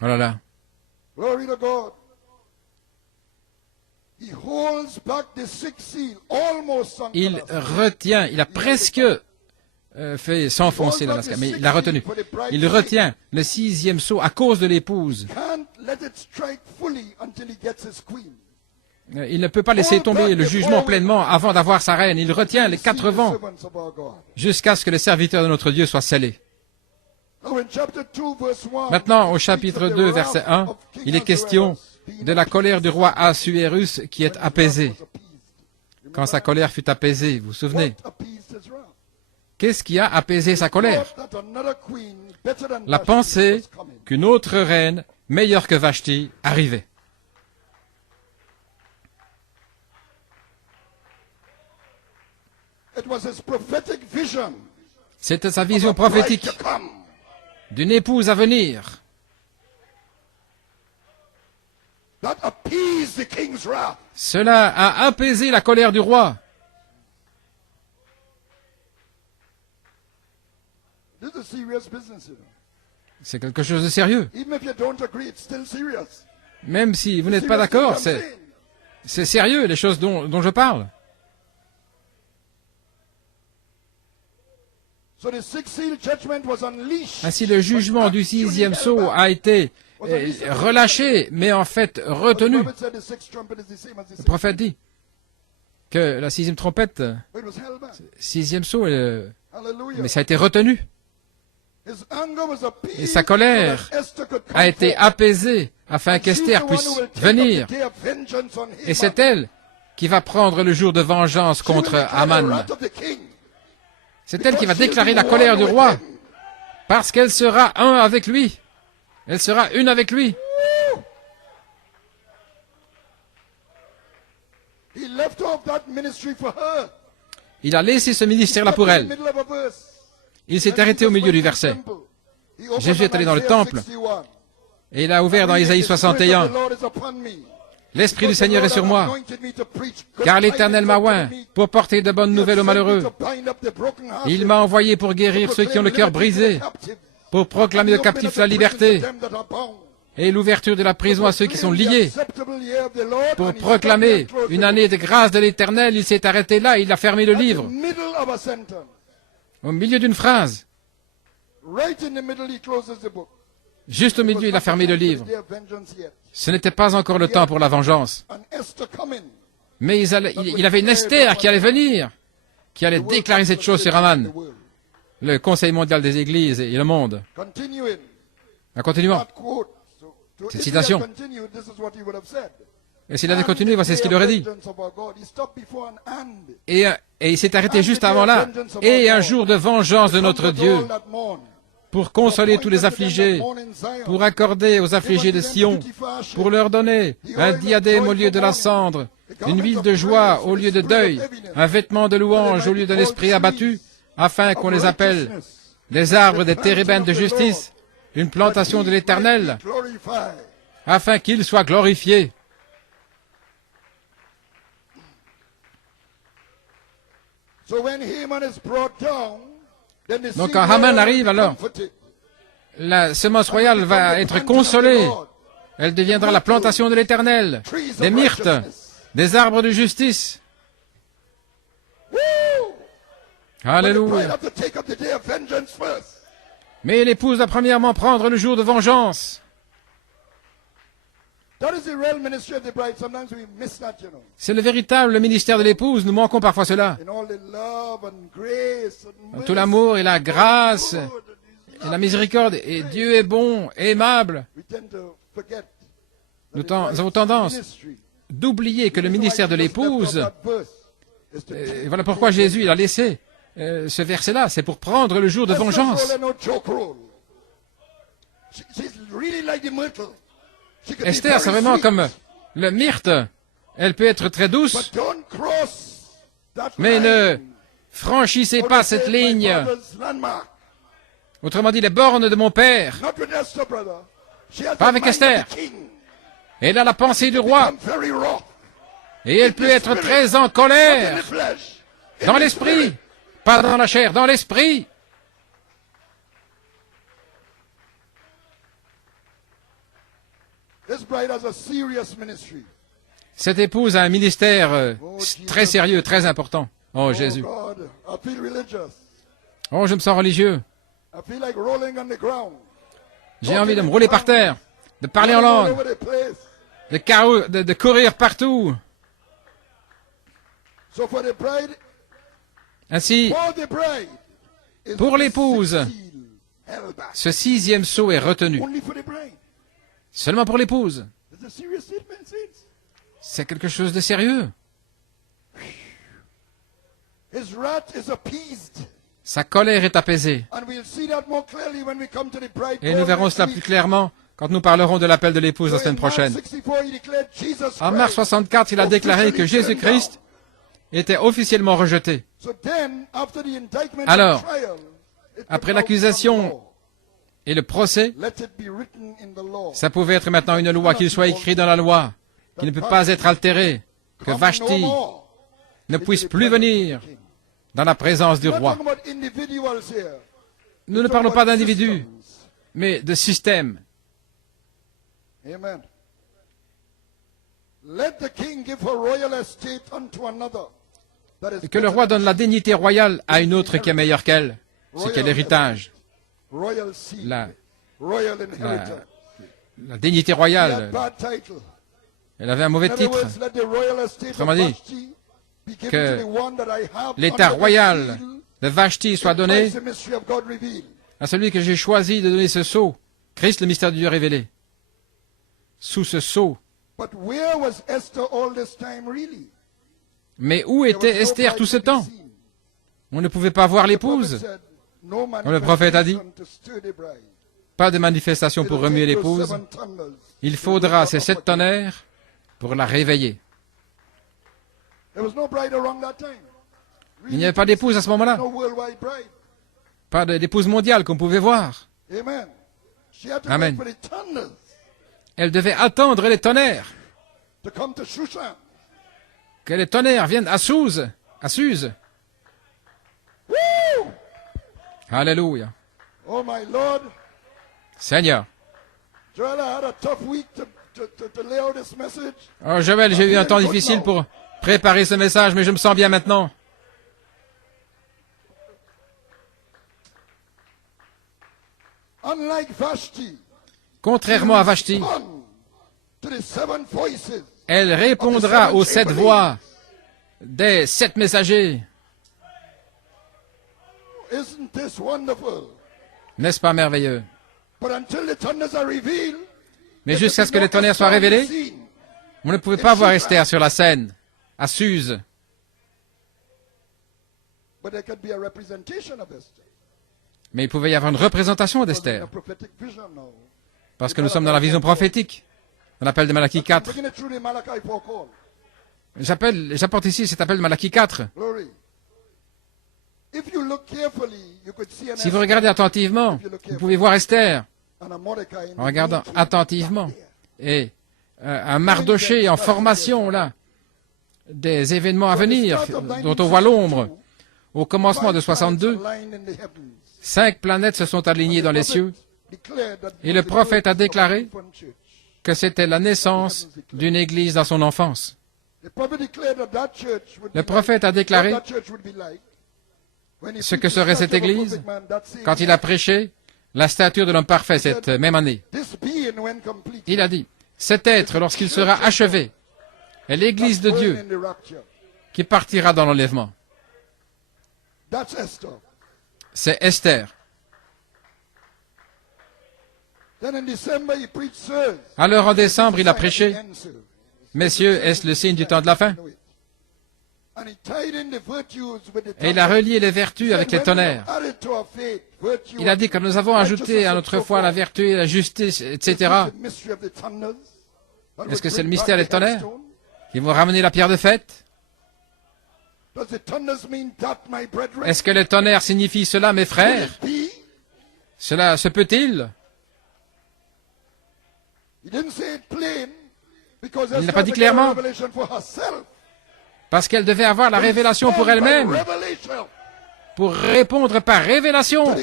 là là. Il retient, il a presque fait s'enfoncer l'Alaska, mais il l'a retenu. Il retient le 6e sceau à cause de l'épouse. Il ne peut pas laisser tomber le jugement pleinement avant d'avoir sa reine. Il retient les 4 vents jusqu'à ce que les serviteurs de notre Dieu soient scellés. Maintenant, au chapitre 2, verset 1, il est question de la colère du roi Assuérus qui est apaisée. Quand sa colère fut apaisée, vous vous souvenez? Qu'est-ce qui a apaisé sa colère? La pensée qu'une autre reine, meilleure que Vashti, arrivait. C'était sa vision prophétique d'une épouse à venir. Cela a apaisé la colère du roi. C'est quelque chose de sérieux. Même si vous n'êtes pas d'accord, c'est sérieux, les choses dont je parle. Ainsi, le jugement du 6e sceau a été relâché, mais en fait retenu. Le prophète dit que la 6e trompette, 6e sceau, mais ça a été retenu. Et sa colère a été apaisée afin qu'Esther puisse venir. Et c'est elle qui va prendre le jour de vengeance contre Haman. C'est elle qui va déclarer la colère du roi, parce qu'elle sera un avec lui. Elle sera une avec lui. Il a laissé ce ministère-là pour elle. Il s'est arrêté au milieu du verset. Jésus est allé dans le temple et il a ouvert dans Isaïe 61. L'Esprit du Seigneur est sur moi, car l'Éternel m'a oint pour porter de bonnes nouvelles aux malheureux. Il m'a envoyé pour guérir ceux qui ont le cœur brisé, pour proclamer aux captifs la liberté et l'ouverture de la prison à ceux qui sont liés, pour proclamer une année de grâce de l'Éternel. Il s'est arrêté là, il a fermé le livre. Au milieu d'une phrase. Juste au milieu, il a fermé le livre. Ce n'était pas encore le temps pour la vengeance. Mais il avait une Esther qui allait venir, qui allait déclarer cette chose sur Haman. Le Conseil mondial des églises et le monde. En continuant. Cette citation. Et s'il avait continué, voici ce qu'il aurait dit. Et il s'est arrêté juste avant là. Et un jour de vengeance de notre Dieu, pour consoler tous les affligés, pour accorder aux affligés de Sion, pour leur donner un diadème au lieu de la cendre, une huile de joie au lieu de deuil, un vêtement de louange au lieu d'un esprit abattu, afin qu'on les appelle des arbres des térébintes de justice, une plantation de l'Éternel, afin qu'il soit glorifié. Donc quand Haman arrive, alors, la semence royale va être consolée. Elle deviendra la plantation de l'Éternel, des myrtes, des arbres de justice. Alléluia. Mais l'épouse doit premièrement prendre le jour de vengeance. C'est le véritable ministère de l'épouse. Nous manquons parfois cela. Tout l'amour et la grâce et la miséricorde. Et Dieu est bon, aimable. Nous avons tendance d'oublier que le ministère de l'épouse, voilà pourquoi Jésus il a laissé ce verset-là, c'est pour prendre le jour de vengeance. Esther, c'est vraiment comme le myrte. Elle peut être très douce, mais ne franchissez pas cette ligne. Autrement dit, les bornes de mon père. Pas avec Esther. Elle a la pensée du roi. Et elle peut être très en colère. Dans l'esprit. Pas dans la chair, dans l'esprit. Cette épouse a un ministère très sérieux, très important. Oh Jésus. Oh, je me sens religieux. J'ai envie de me rouler par terre, de parler en langue, de courir partout. Ainsi, pour l'épouse, ce 6e sceau est retenu. Seulement pour l'épouse. C'est quelque chose de sérieux. Sa colère est apaisée. Et nous verrons cela plus clairement quand nous parlerons de l'appel de l'épouse la semaine prochaine. En mars 64, il a déclaré que Jésus-Christ était officiellement rejeté. Alors, après l'accusation et le procès, ça pouvait être maintenant une loi, qu'il soit écrit dans la loi, qui ne peut pas être altéré, que Vashti ne puisse plus venir dans la présence du roi. Nous ne parlons pas d'individus, mais de systèmes. Amen. Let the king give her royal estate unto another. Et que le roi donne la dignité royale à une autre qui est meilleure qu'elle. C'est quel héritage? La dignité royale. Elle avait un mauvais titre. Autrement dit, que l'état royal de Vashti soit donné à celui que j'ai choisi de donner ce sceau, Christ, le mystère de Dieu révélé. Sous ce sceau. Mais où était Esther tout ce temps? On ne pouvait pas voir l'épouse. Le prophète a dit, pas de manifestation pour remuer l'épouse. Il faudra ces 7 tonnerres pour la réveiller. Il n'y avait pas d'épouse à ce moment-là. Pas d'épouse mondiale qu'on pouvait voir. Amen. Elle devait attendre les tonnerres. Que les tonnerres viennent à Suse. Alléluia. Oh my Lord. Seigneur. Joel, I had a tough week to lay out this message. Oh Joël, j'ai eu un temps difficile pour préparer ce message, mais je me sens bien maintenant. Unlike Vashti, contrairement à Vashti, elle répondra aux 7 voix des 7 messagers. N'est-ce pas merveilleux? Mais jusqu'à ce que les tonnerres soient révélés, on ne pouvait pas voir Esther sur la scène, à Suse. Mais il pouvait y avoir une représentation d'Esther. Parce que nous sommes dans la vision prophétique, dans l'appel de Malachie 4. J'apporte ici cet appel de Malachie 4. Si vous regardez attentivement, vous pouvez voir Esther en regardant attentivement. Et un Mardoché en formation, là, des événements à venir, dont on voit l'ombre. Au commencement de 62, 5 planètes se sont alignées dans les cieux. Et le prophète a déclaré que c'était la naissance d'une église dans son enfance. Le prophète a déclaré ce que serait cette église quand il a prêché la stature de l'homme parfait cette même année. Il a dit, cet être, lorsqu'il sera achevé, est l'église de Dieu qui partira dans l'enlèvement. C'est Esther. Alors en décembre, il a prêché, messieurs, est-ce le signe du temps de la fin? Et il a relié les vertus avec les tonnerres. Il a dit que nous avons ajouté à notre foi la vertu, la justice, etc. Est-ce que c'est le mystère des tonnerres qui vont ramener la pierre de fête? Est-ce que les tonnerres signifient cela, mes frères? Cela se peut-il? Il n'a pas dit clairement, parce qu'elle devait avoir la révélation pour elle-même, pour répondre par révélation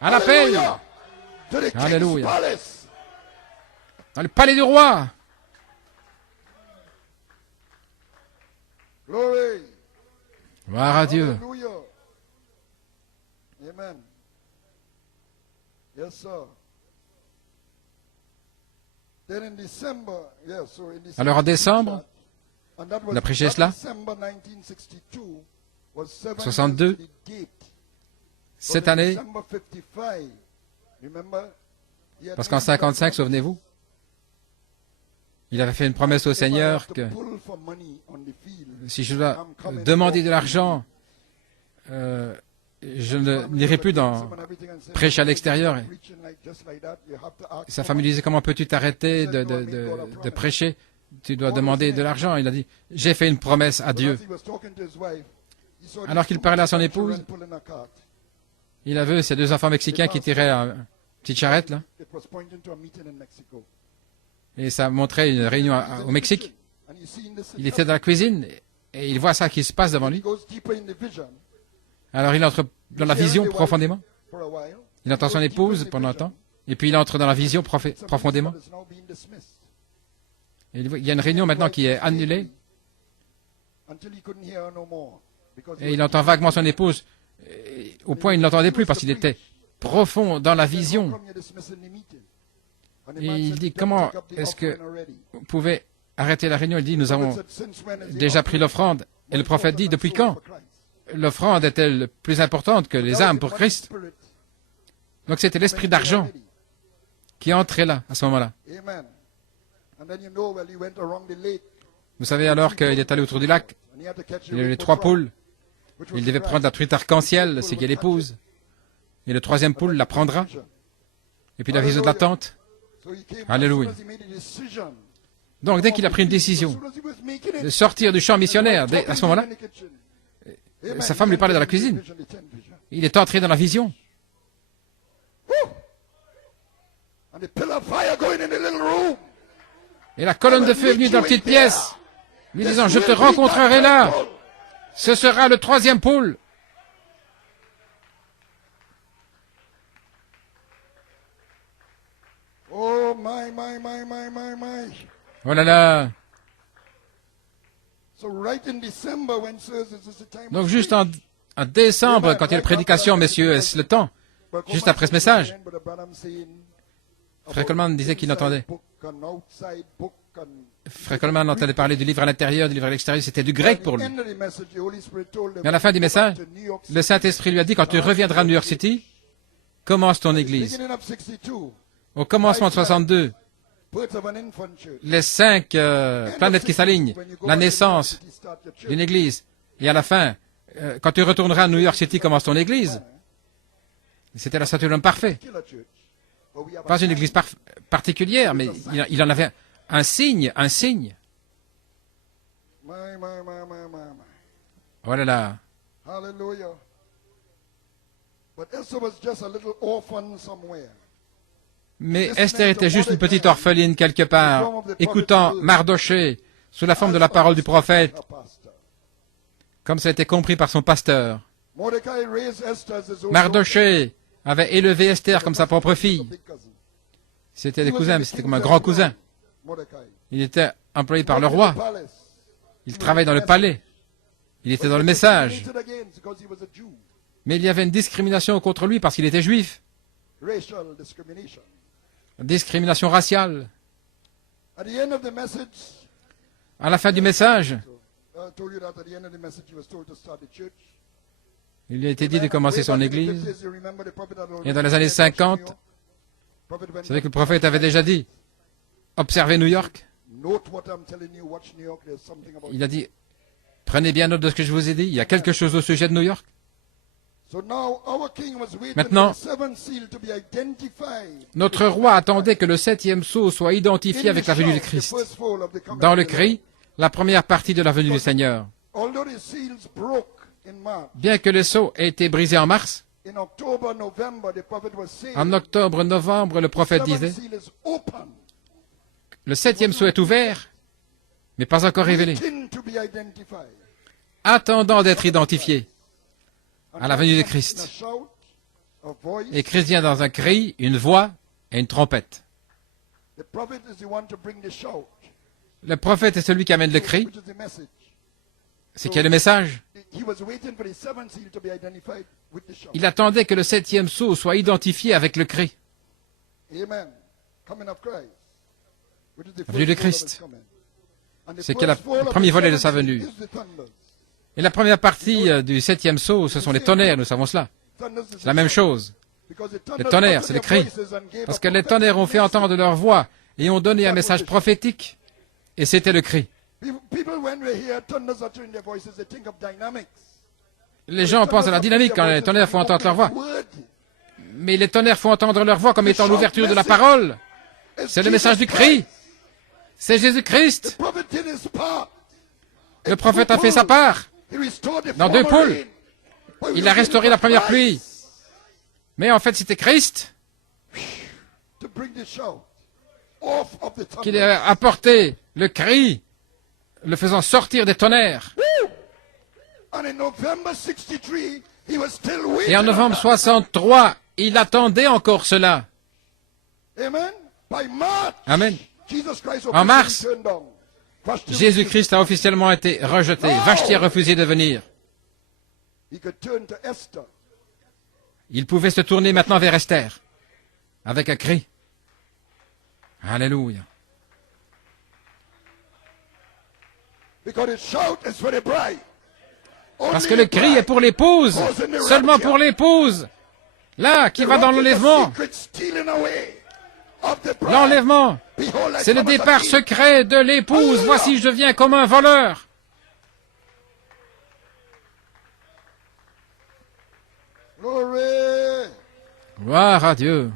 à l'appel. Alléluia. Dans le palais du roi. Gloire à Dieu. Amen. Yes, sir. Alors en décembre, on a prêché cela, 62, cette année, parce qu'en 55, souvenez-vous, il avait fait une promesse au Seigneur que si je dois demander de l'argent je n'irai plus prêcher à l'extérieur. Sa femme lui disait, comment peux-tu t'arrêter de prêcher? Tu dois demander de l'argent. Il a dit, j'ai fait une promesse à Dieu. Alors qu'il parlait à son épouse, il a vu ces deux enfants mexicains qui tiraient une petite charrette, là. Et ça montrait une réunion au Mexique. Il était dans la cuisine et il voit ça qui se passe devant lui. Alors il entre dans la vision profondément. Il entend son épouse pendant un temps. Et puis il entre dans la vision profondément. Et il y a une réunion maintenant qui est annulée. Et il entend vaguement son épouse. Au point, il ne l'entendait plus parce qu'il était profond dans la vision. Et il dit, comment est-ce que vous pouvez arrêter la réunion? Il dit, nous avons déjà pris l'offrande. Et le prophète dit, depuis quand l'offrande est-elle plus importante que les âmes pour Christ? Donc c'était l'esprit d'argent qui entrait là, à ce moment-là. Vous savez alors qu'il est allé autour du lac. Il y avait les 3 poules. Il devait prendre la truite arc-en-ciel, c'est qu'elle épouse. Et le 3e poule la prendra. Et puis la vision de la tente. Alléluia. Donc, dès qu'il a pris une décision de sortir du champ missionnaire, à ce moment-là, sa femme lui parlait dans la cuisine. Il est entré dans la vision. Et la colonne de feu est venue dans la petite pièce, lui disant, je te rencontrerai là. Ce sera le 3e poule. Oh, my. Oh là là. Donc juste en décembre, quand il y a une prédication, messieurs, est-ce le temps? Juste après ce message. Frère Coleman disait qu'il entendait. Frère Coleman entendait parler du livre à l'intérieur, du livre à l'extérieur, c'était du grec pour lui. Mais à la fin du message, le Saint-Esprit lui a dit, quand tu reviendras à New York City, commence ton église. Au commencement de 62, les 5 planètes qui s'alignent, la naissance d'une église, et à la fin, quand tu retourneras à New York City, commence ton église. C'était la statue de l'homme parfait. Pas une église particulière, mais il en avait un signe. Oh là là. Hallelujah. But Esther was just a little orphan somewhere. Mais Esther était juste une petite orpheline quelque part, écoutant Mardoché sous la forme de la parole du prophète, comme ça a été compris par son pasteur. Mardoché avait élevé Esther comme sa propre fille. C'était des cousins, mais c'était comme un grand cousin. Il était employé par le roi. Il travaillait dans le palais. Il était dans le message. Mais il y avait une discrimination contre lui parce qu'il était juif. Discrimination raciale. À la fin du message, il lui a été dit de commencer son église. Et dans les années 50, vous savez que le prophète avait déjà dit, observez New York. Il a dit, prenez bien note de ce que je vous ai dit, il y a quelque chose au sujet de New York. Maintenant, notre roi attendait que le 7e sceau soit identifié avec la venue du Christ. Dans le cri, la première partie de la venue du Seigneur. Bien que le sceau ait été brisé en mars, en octobre-novembre, le prophète disait, le 7e sceau est ouvert, mais pas encore révélé, attendant d'être identifié à la venue de Christ. Et Christ vient dans un cri, une voix et une trompette. Le prophète est celui qui amène le cri. C'est qui est le message. Il attendait que le 7e sceau soit identifié avec le cri. La venue de Christ. C'est le premier volet de sa venue. Et la première partie du 7e sceau, ce sont les tonnerres, nous savons cela. C'est la même chose. Les tonnerres, c'est le cri. Parce que les tonnerres ont fait entendre leur voix et ont donné un message prophétique. Et c'était le cri. Les gens pensent à la dynamique quand les tonnerres font entendre leur voix. Mais les tonnerres font entendre leur voix comme étant l'ouverture de la parole. C'est le message du cri. C'est Jésus-Christ. Le prophète a fait sa part. Dans 2 poules, il a restauré la première pluie. Mais en fait, c'était Christ qui a apporté le cri, le faisant sortir des tonnerres. Et en novembre 63, il attendait encore cela. Amen. En mars, Jésus-Christ a officiellement été rejeté. Vashti a refusé de venir. Il pouvait se tourner maintenant vers Esther, avec un cri. Alléluia. Parce que le cri est pour l'épouse, seulement pour l'épouse. Là, qui va dans l'enlèvement. L'enlèvement, c'est le départ secret de l'épouse. Voici, je viens comme un voleur. Gloire à Dieu.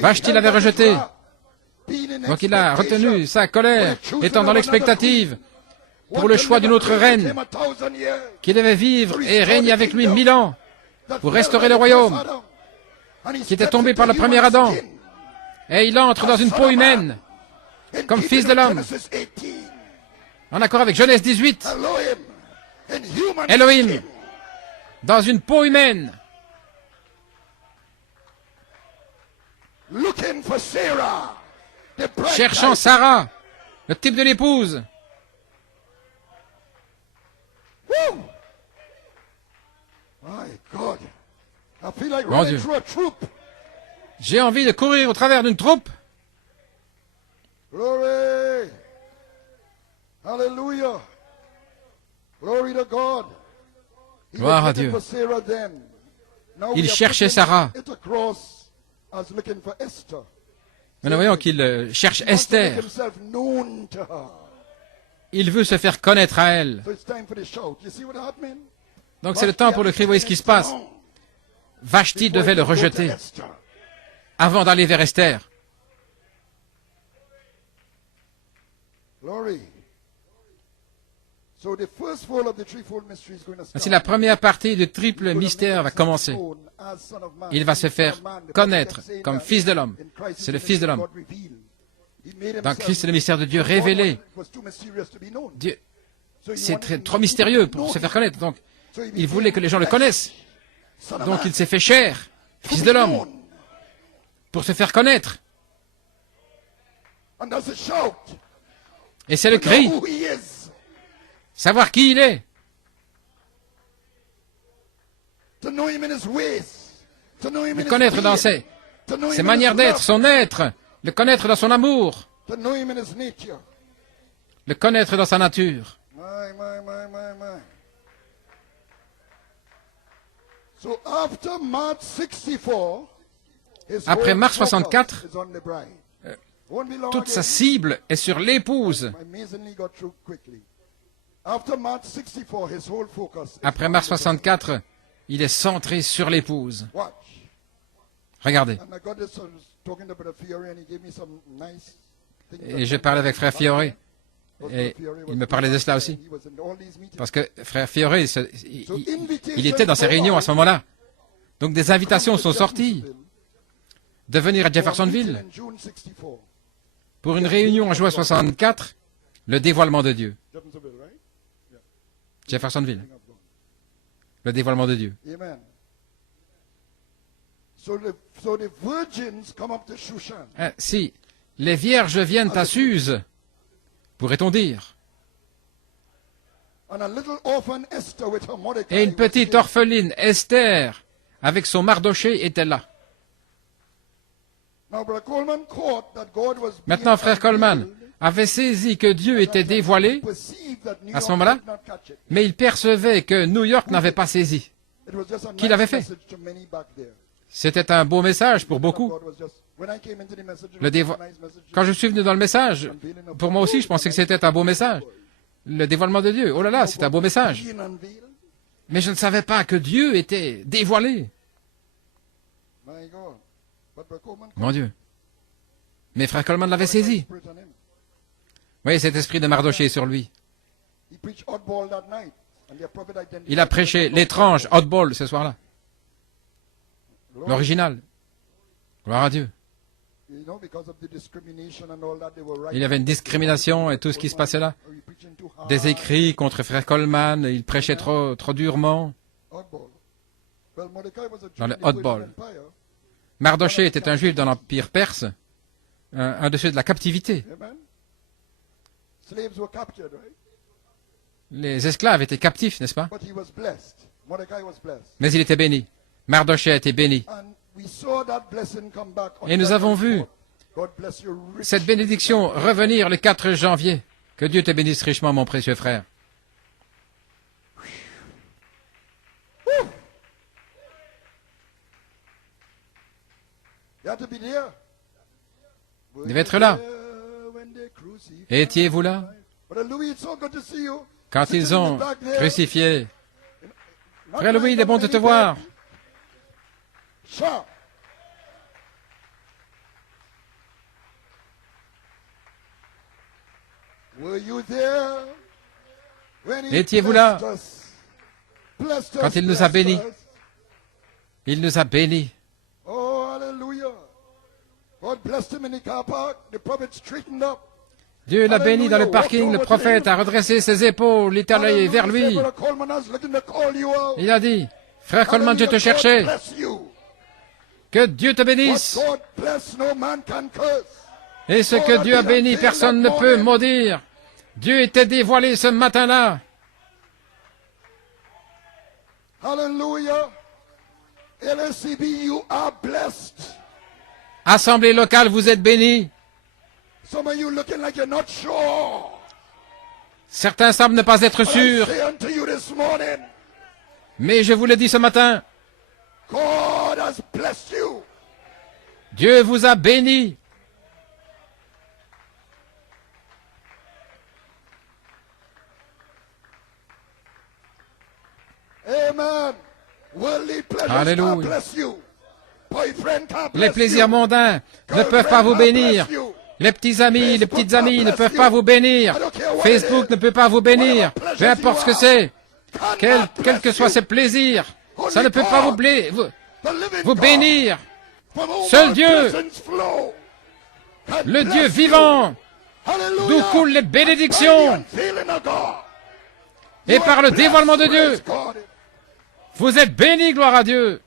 Vashti l'avait rejeté. Donc il a retenu sa colère, étant dans l'expectative pour le choix d'une autre reine qui devait vivre et régner avec lui 1000 ans pour restaurer le royaume qui était tombé par le premier Adam. Et il entre dans une peau humaine comme fils de l'homme, en accord avec Genèse 18. Elohim, dans une peau humaine, cherchant Sarah, le type de l'épouse. Mon Dieu, j'ai envie de courir au travers d'une troupe. Glory. Hallelujah. Glory to God. Gloire à Dieu. Il cherchait Sarah. Maintenant, voyons qu'il cherche Esther. Il veut se faire connaître à elle. Donc c'est le temps pour le cri. Voyez ce qui se passe. Vashti devait le rejeter avant d'aller vers Esther. Ainsi, la première partie du triple mystère va commencer. Il va se faire connaître comme fils de l'homme. C'est le fils de l'homme. Dans Christ, c'est le mystère de Dieu révélé. Dieu, c'est trop mystérieux pour se faire connaître. Donc, il voulait que les gens le connaissent. Donc, il s'est fait chair, fils de l'homme, pour se faire connaître. Et c'est le cri. Savoir qui il est. Le connaître dans ses manières d'être, son être. Le connaître dans son amour. Le connaître dans sa nature. Après Mars 64, toute sa cible est sur l'épouse. Après Mars 64, il est centré sur l'épouse. Regardez. Et j'ai parlé avec frère Fioré. Et il me parlait de cela aussi. Parce que frère Fioré, il était dans ces réunions à ce moment-là. Donc des invitations sont sorties de venir à Jeffersonville pour une réunion en juin 64, le dévoilement de Dieu. Jeffersonville. Le dévoilement de Dieu. Si les vierges viennent à Suse, pourrait-on dire, et une petite orpheline, Esther, avec son Mardoché, était là. Maintenant, frère Coleman avait saisi que Dieu était dévoilé à ce moment-là, mais il percevait que New York n'avait pas saisi. Qu'il avait fait. C'était un beau message pour beaucoup. Quand je suis venu dans le message, pour moi aussi, je pensais que c'était un beau message. Le dévoilement de Dieu. Oh là là, c'est un beau message. Mais je ne savais pas que Dieu était dévoilé. Mon Dieu. Mais frère Coleman l'avait saisi. Oui, cet esprit de Mardoché sur lui. Il a prêché l'étrange oddball ce soir-là. L'original. Gloire à Dieu. Il y avait une discrimination et tout ce qui se passait là. Des écrits contre frère Coleman, il prêchait trop durement. Dans le oddball. Mardoché était un juif dans l'empire perse, un de ceux de la captivité. Les esclaves étaient captifs, n'est-ce pas? Mais il était béni. Mardoché a été béni. Et nous avons vu cette bénédiction revenir le 4 janvier. Que Dieu te bénisse richement, mon précieux frère. Vous devez être là. Étiez-vous là? Quand ils ont crucifié. Frère Louis, il est bon de te voir. Étiez-vous là quand il nous a bénis? Il nous a bénis. Dieu l'a béni dans le parking, le prophète a redressé ses épaules, il est allé vers lui. Il a dit, frère Coleman, je te cherchais. Que Dieu te bénisse. Et ce que Dieu a béni, personne ne peut maudire. Dieu était dévoilé ce matin-là. Hallelujah. LSCB, you are blessed. Assemblée locale, vous êtes bénis. Some of you looking like you're not sure. Certains semblent ne pas être sûrs. Mais je vous le dis ce matin. God has blessed you. Dieu vous a béni. Amen. Alléluia. Les plaisirs mondains ne peuvent pas vous bénir. Les petits amis, les petites amies ne peuvent pas vous bénir. Facebook ne peut pas vous bénir. Peu importe ce que c'est. Quels que soient ces plaisirs, ça ne peut pas vous bénir. Seul Dieu, le Dieu vivant, d'où coulent les bénédictions. Et par le dévoilement de Dieu, vous êtes bénis, gloire à Dieu.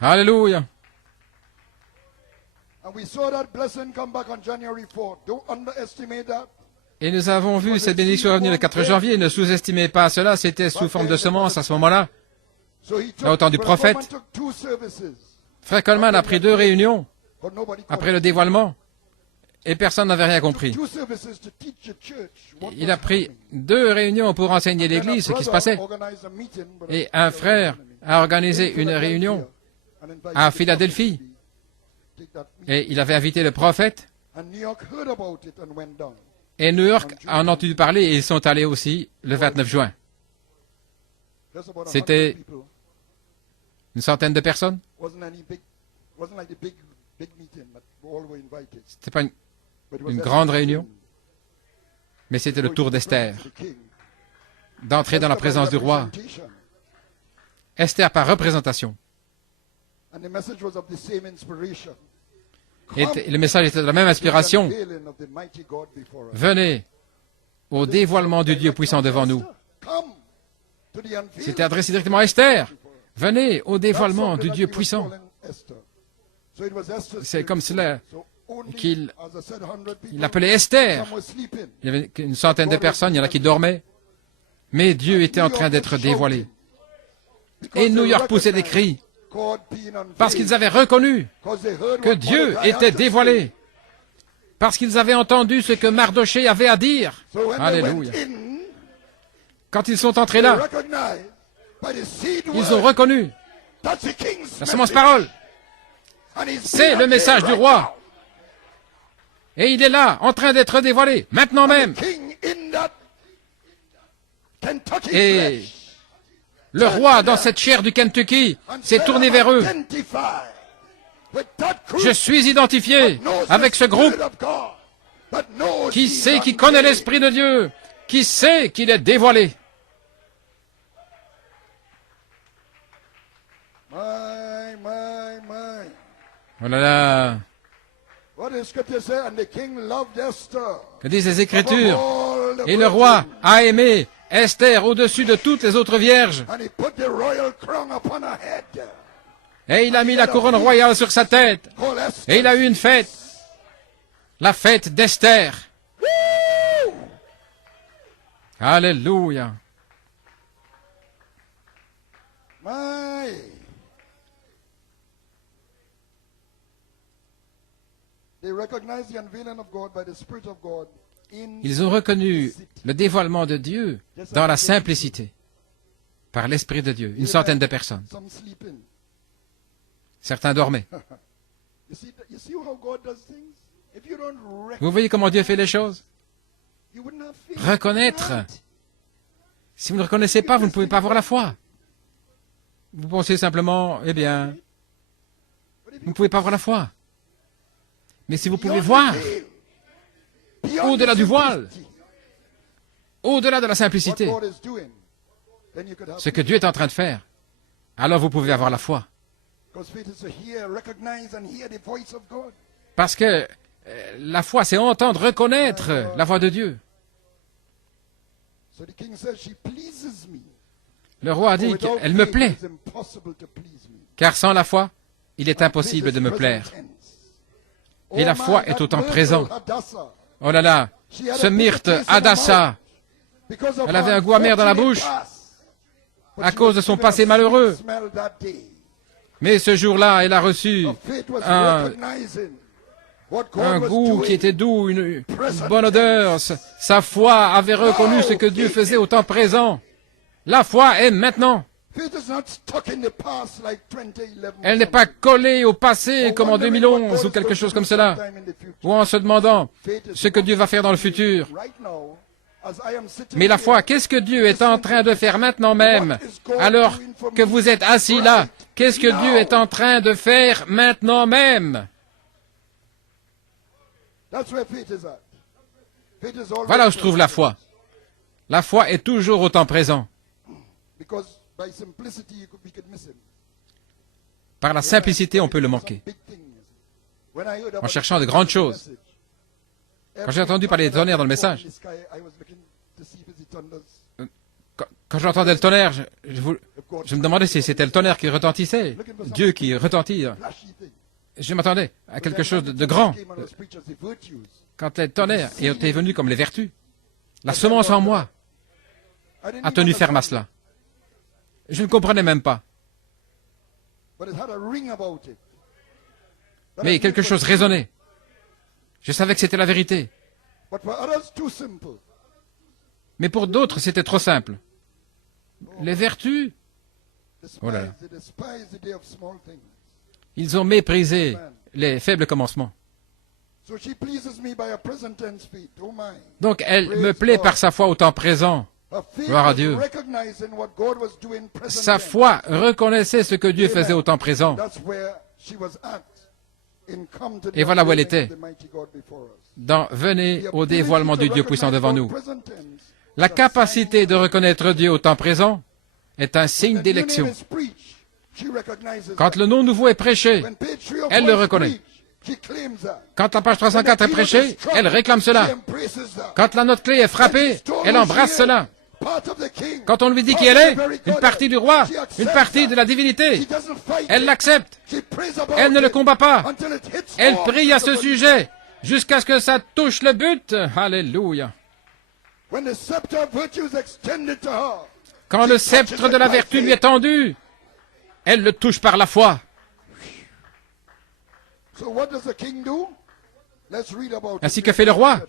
Alléluia. Et nous avons vu cette bénédiction revenir le 4 janvier. Ne sous-estimez pas cela, c'était sous forme de semence à ce moment-là. Là, au temps du prophète. Frère Coleman a pris 2 réunions après le dévoilement et personne n'avait rien compris. Il a pris 2 réunions pour enseigner l'Église ce qui se passait. Et un frère a organisé une réunion à Philadelphie. Et il avait invité le prophète. Et New York en a entendu parler et ils sont allés aussi le 29 juin. C'était une centaine de personnes. C'était pas une grande réunion, mais c'était le tour d'Esther, d'entrer dans la présence du roi. Esther par représentation. Et le message était de la même inspiration. Venez au dévoilement du Dieu puissant devant nous. C'était adressé directement à Esther. Venez au dévoilement du Dieu puissant. C'est comme cela qu'il appelait Esther. Il y avait une centaine de personnes, il y en a qui dormaient. Mais Dieu était en train d'être dévoilé. Et New York poussait des cris. Parce qu'ils avaient reconnu que Dieu était dévoilé. Parce qu'ils avaient entendu ce que Mardoché avait à dire. Alléluia. Quand ils sont entrés là, ils ont reconnu la semence parole. C'est le message du roi. Et il est là, en train d'être dévoilé, maintenant même. Et le roi, dans cette chair du Kentucky, s'est tourné vers eux. Je suis identifié avec ce groupe qui sait, qui connaît l'Esprit de Dieu, qui sait qu'il est dévoilé. Oh là là. Que disent les Écritures? Et le roi a aimé Esther au-dessus de toutes les autres vierges. Et il a mis la couronne royale sur sa tête. Et il a eu une fête. La fête d'Esther. Alléluia. Ils ont reconnu le dévoilement de Dieu dans la simplicité, par l'Esprit de Dieu, une centaine de personnes. Certains dormaient. Vous voyez comment Dieu fait les choses? Reconnaître. Si vous ne reconnaissez pas, vous ne pouvez pas avoir la foi. Vous pensez simplement, eh bien, vous ne pouvez pas avoir la foi. Mais si vous pouvez voir, au-delà du voile, au-delà de la simplicité, ce que Dieu est en train de faire, alors vous pouvez avoir la foi. Parce que la foi, c'est entendre, reconnaître la voix de Dieu. Le roi a dit qu'elle me plaît, car sans la foi, il est impossible de me plaire. Et la foi est au temps présent. Oh là là, ce myrte Hadassa, elle avait un goût amer dans la bouche à cause de son passé malheureux. Mais ce jour-là, elle a reçu un goût qui était doux, une bonne odeur. Sa foi avait reconnu ce que Dieu faisait au temps présent. La foi est maintenant. Elle n'est pas collée au passé comme en 2011 ou quelque chose comme cela, ou en se demandant ce que Dieu va faire dans le futur. Mais la foi, qu'est-ce que Dieu est en train de faire maintenant même, alors que vous êtes assis là? Qu'est-ce que Dieu est en train de faire maintenant même? Voilà où se trouve la foi. La foi est toujours au temps présent. Par la simplicité, on peut le manquer. En cherchant de grandes choses. Quand j'ai entendu parler des tonnerres dans le message, quand j'entendais le tonnerre, je me demandais si c'était le tonnerre qui retentissait, Dieu qui retentit. Je m'attendais à quelque chose de grand. Quand les tonnerres étaient venus comme les vertus, la semence en moi a tenu ferme à cela. Je ne comprenais même pas. Mais quelque chose résonnait. Je savais que c'était la vérité. Mais pour d'autres, c'était trop simple. Les vertus, oh là là. Ils ont méprisé les faibles commencements. Donc elle me plaît par sa foi au temps présent. Gloire à Dieu. Sa foi reconnaissait ce que Dieu faisait au temps présent. Et voilà où elle était. Venez au dévoilement du Dieu puissant devant nous. La capacité de reconnaître Dieu au temps présent est un signe d'élection. Quand le nom nouveau est prêché, elle le reconnaît. Quand la page 304 est prêchée, elle réclame cela. Quand la note clé est frappée, elle embrasse cela. Quand on lui dit qui elle est, une partie du roi, une partie de la divinité, elle l'accepte. Elle ne le combat pas. Elle prie à ce sujet jusqu'à ce que ça touche le but. Alléluia. Quand le sceptre de la vertu lui est tendu, elle le touche par la foi. Ainsi que fait le roi.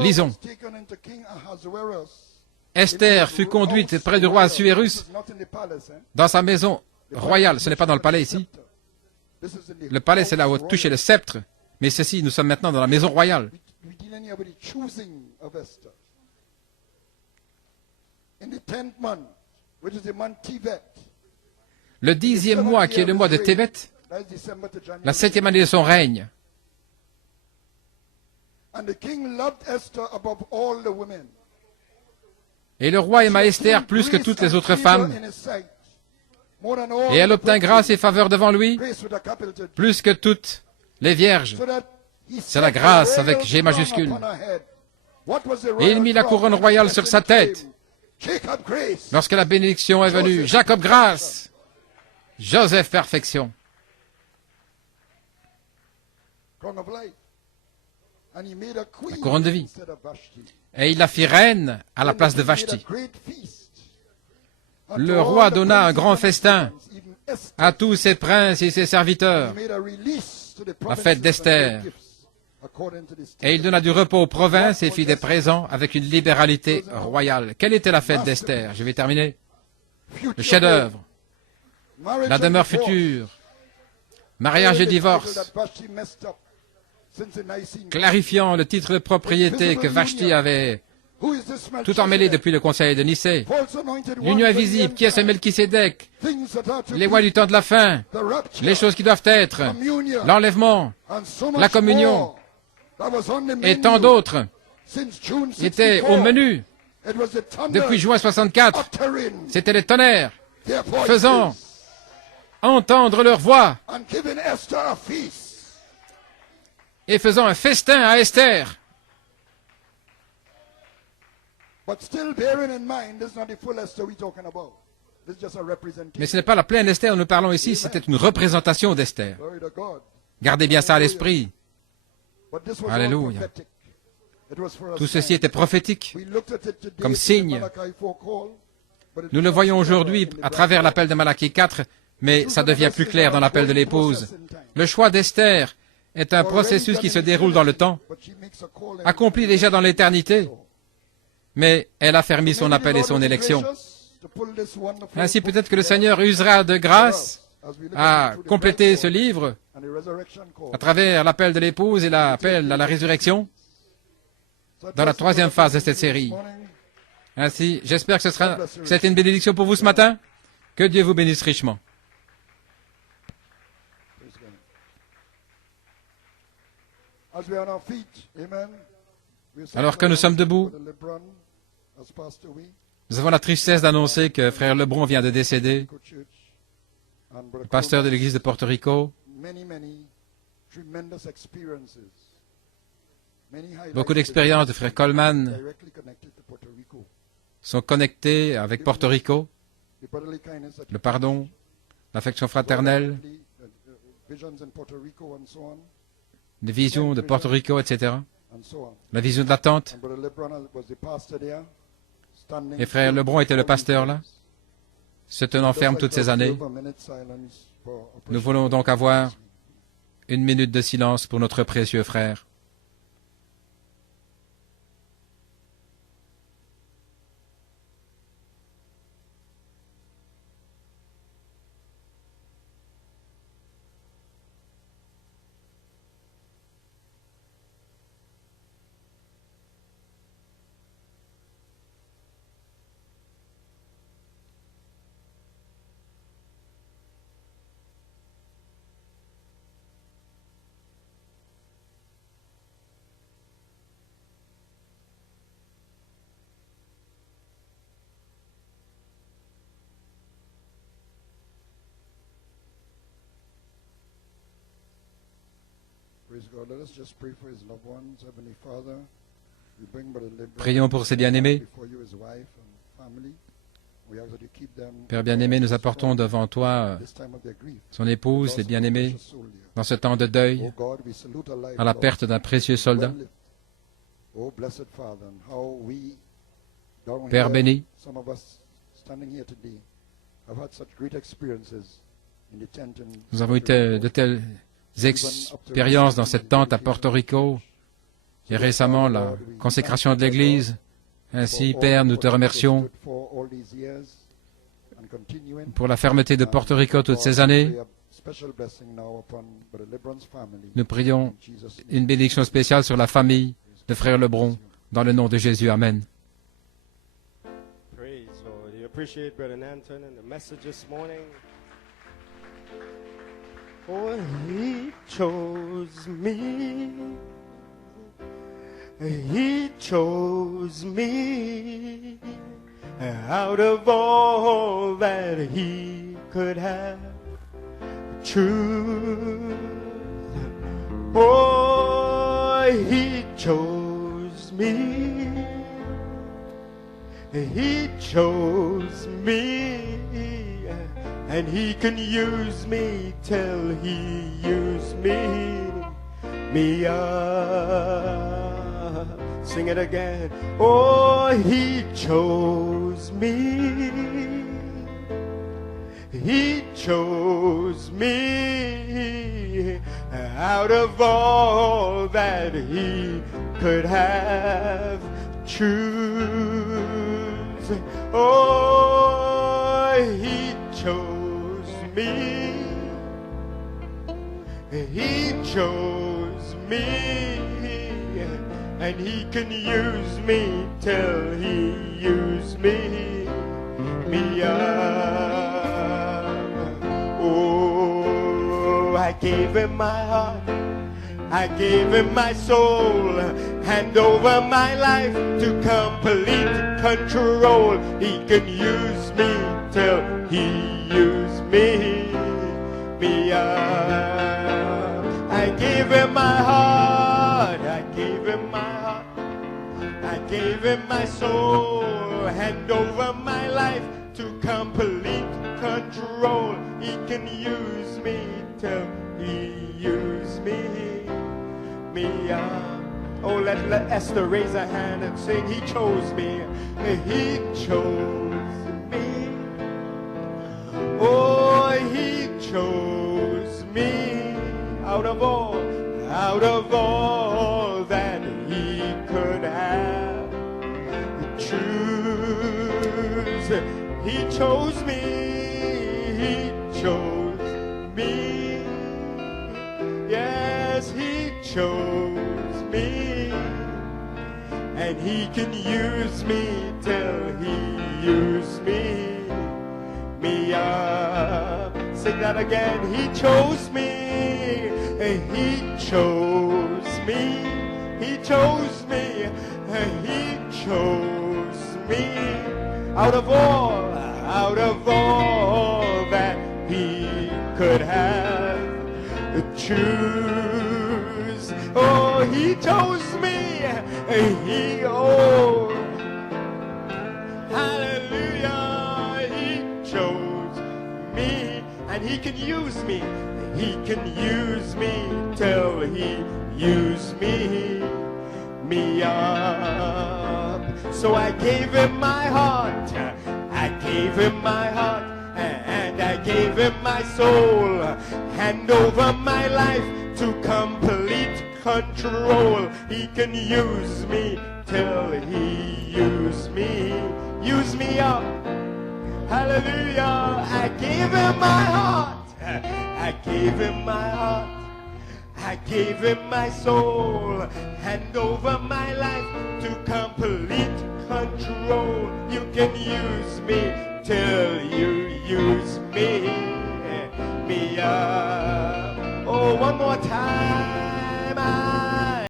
Lisons. Esther fut conduite près du roi Assuérus dans sa maison royale. Ce n'est pas dans le palais ici. Le palais, c'est là où on touchait le sceptre. Mais ceci, nous sommes maintenant dans la maison royale. Le 10e mois, qui est le mois de Tévet, la 7e année de son règne. Et le roi aima Esther plus que toutes les autres femmes. Et elle obtint grâce et faveur devant lui, plus que toutes les vierges. C'est la grâce avec G majuscule. Et il mit la couronne royale sur sa tête. Lorsque la bénédiction est venue, Jacob grâce, Joseph perfection. La couronne de vie. Et il la fit reine à la place de Vashti. Le roi donna un grand festin à tous ses princes et ses serviteurs, la fête d'Esther. Et il donna du repos aux provinces et fit des présents avec une libéralité royale. Quelle était la fête d'Esther? Je vais terminer. Le chef-d'œuvre, la demeure future, mariage et divorce, clarifiant le titre de propriété que Vashti avait tout emmêlé depuis le conseil de Nicée. L'union invisible, qui est ce Melchisédek, les lois du temps de la fin, les choses qui doivent être, l'enlèvement, la communion, et tant d'autres étaient au menu. Depuis juin 64, c'était les tonnerres faisant entendre leur voix et faisant un festin à Esther. Mais ce n'est pas la pleine Esther dont nous parlons ici, c'était une représentation d'Esther. Gardez bien ça à l'esprit. Alléluia. Tout ceci était prophétique, comme signe. Nous le voyons aujourd'hui à travers l'appel de Malachie 4, mais ça devient plus clair dans l'appel de l'épouse. Le choix d'Esther est un processus qui se déroule dans le temps, accompli déjà dans l'éternité, mais elle a fermé son appel et son élection. Ainsi, peut-être que le Seigneur usera de grâce à compléter ce livre à travers l'appel de l'épouse et l'appel à la résurrection dans la 3e phase de cette série. Ainsi, j'espère que c'était une bénédiction pour vous ce matin. Que Dieu vous bénisse richement. Alors que nous sommes debout, nous avons la tristesse d'annoncer que frère Lebron vient de décéder, le pasteur de l'église de Porto Rico. Beaucoup d'expériences de frère Coleman sont connectées avec Porto Rico, le pardon, l'affection fraternelle, les visions de Porto Rico, etc., la vision de l'attente. Et frère Lebron était le pasteur là, se tenant ferme toutes ces années. Nous voulons donc avoir une minute de silence pour notre précieux frère. Prions pour ses bien-aimés. Père bien-aimé, nous apportons devant toi son épouse, les bien-aimés, dans ce temps de deuil, à la perte d'un précieux soldat. Père béni, nous avons eu de telles expériences dans cette tente à Porto Rico, et récemment la consécration de l'Église. Ainsi, Père, nous te remercions pour la fermeté de Porto Rico toutes ces années. Nous prions une bénédiction spéciale sur la famille de Frère Lebron, dans le nom de Jésus. Amen. Oh, he chose me. He chose me out of all that he could have. Truth. Oh, he chose me. He chose me. And he can use me till he used me up. Sing it again. Oh, he chose me. He chose me out of all that he could have choose. Oh, he chose me. He chose me, and he can use me till he used me up. Oh, I gave him my heart, I gave him my soul, hand over my life to complete control. He can use me till he used me up. I gave him my heart, I gave him my heart, I gave him my soul, hand over my life to complete control. He can use me till he used me up. Oh, let Esther raise her hand and sing, he chose me, he chose me. Oh, he chose me out of all that he could have choose. He chose me, he chose me. Yes, he chose me, and he can use me till he used me up. Sing that again. He chose me, he chose me, he chose me, he chose me out of all that he could have choose. Oh, he chose me, hallelujah, he chose me, and he can use me. He can use me till he used me up. So I gave him my heart, I gave him my heart, and I gave him my soul, hand over my life to complete control. He can use me till he used me up. Hallelujah. I gave him my heart, I gave him my heart, I gave him my soul, hand over my life to complete control. You can use me till you use me up. Oh, one more time.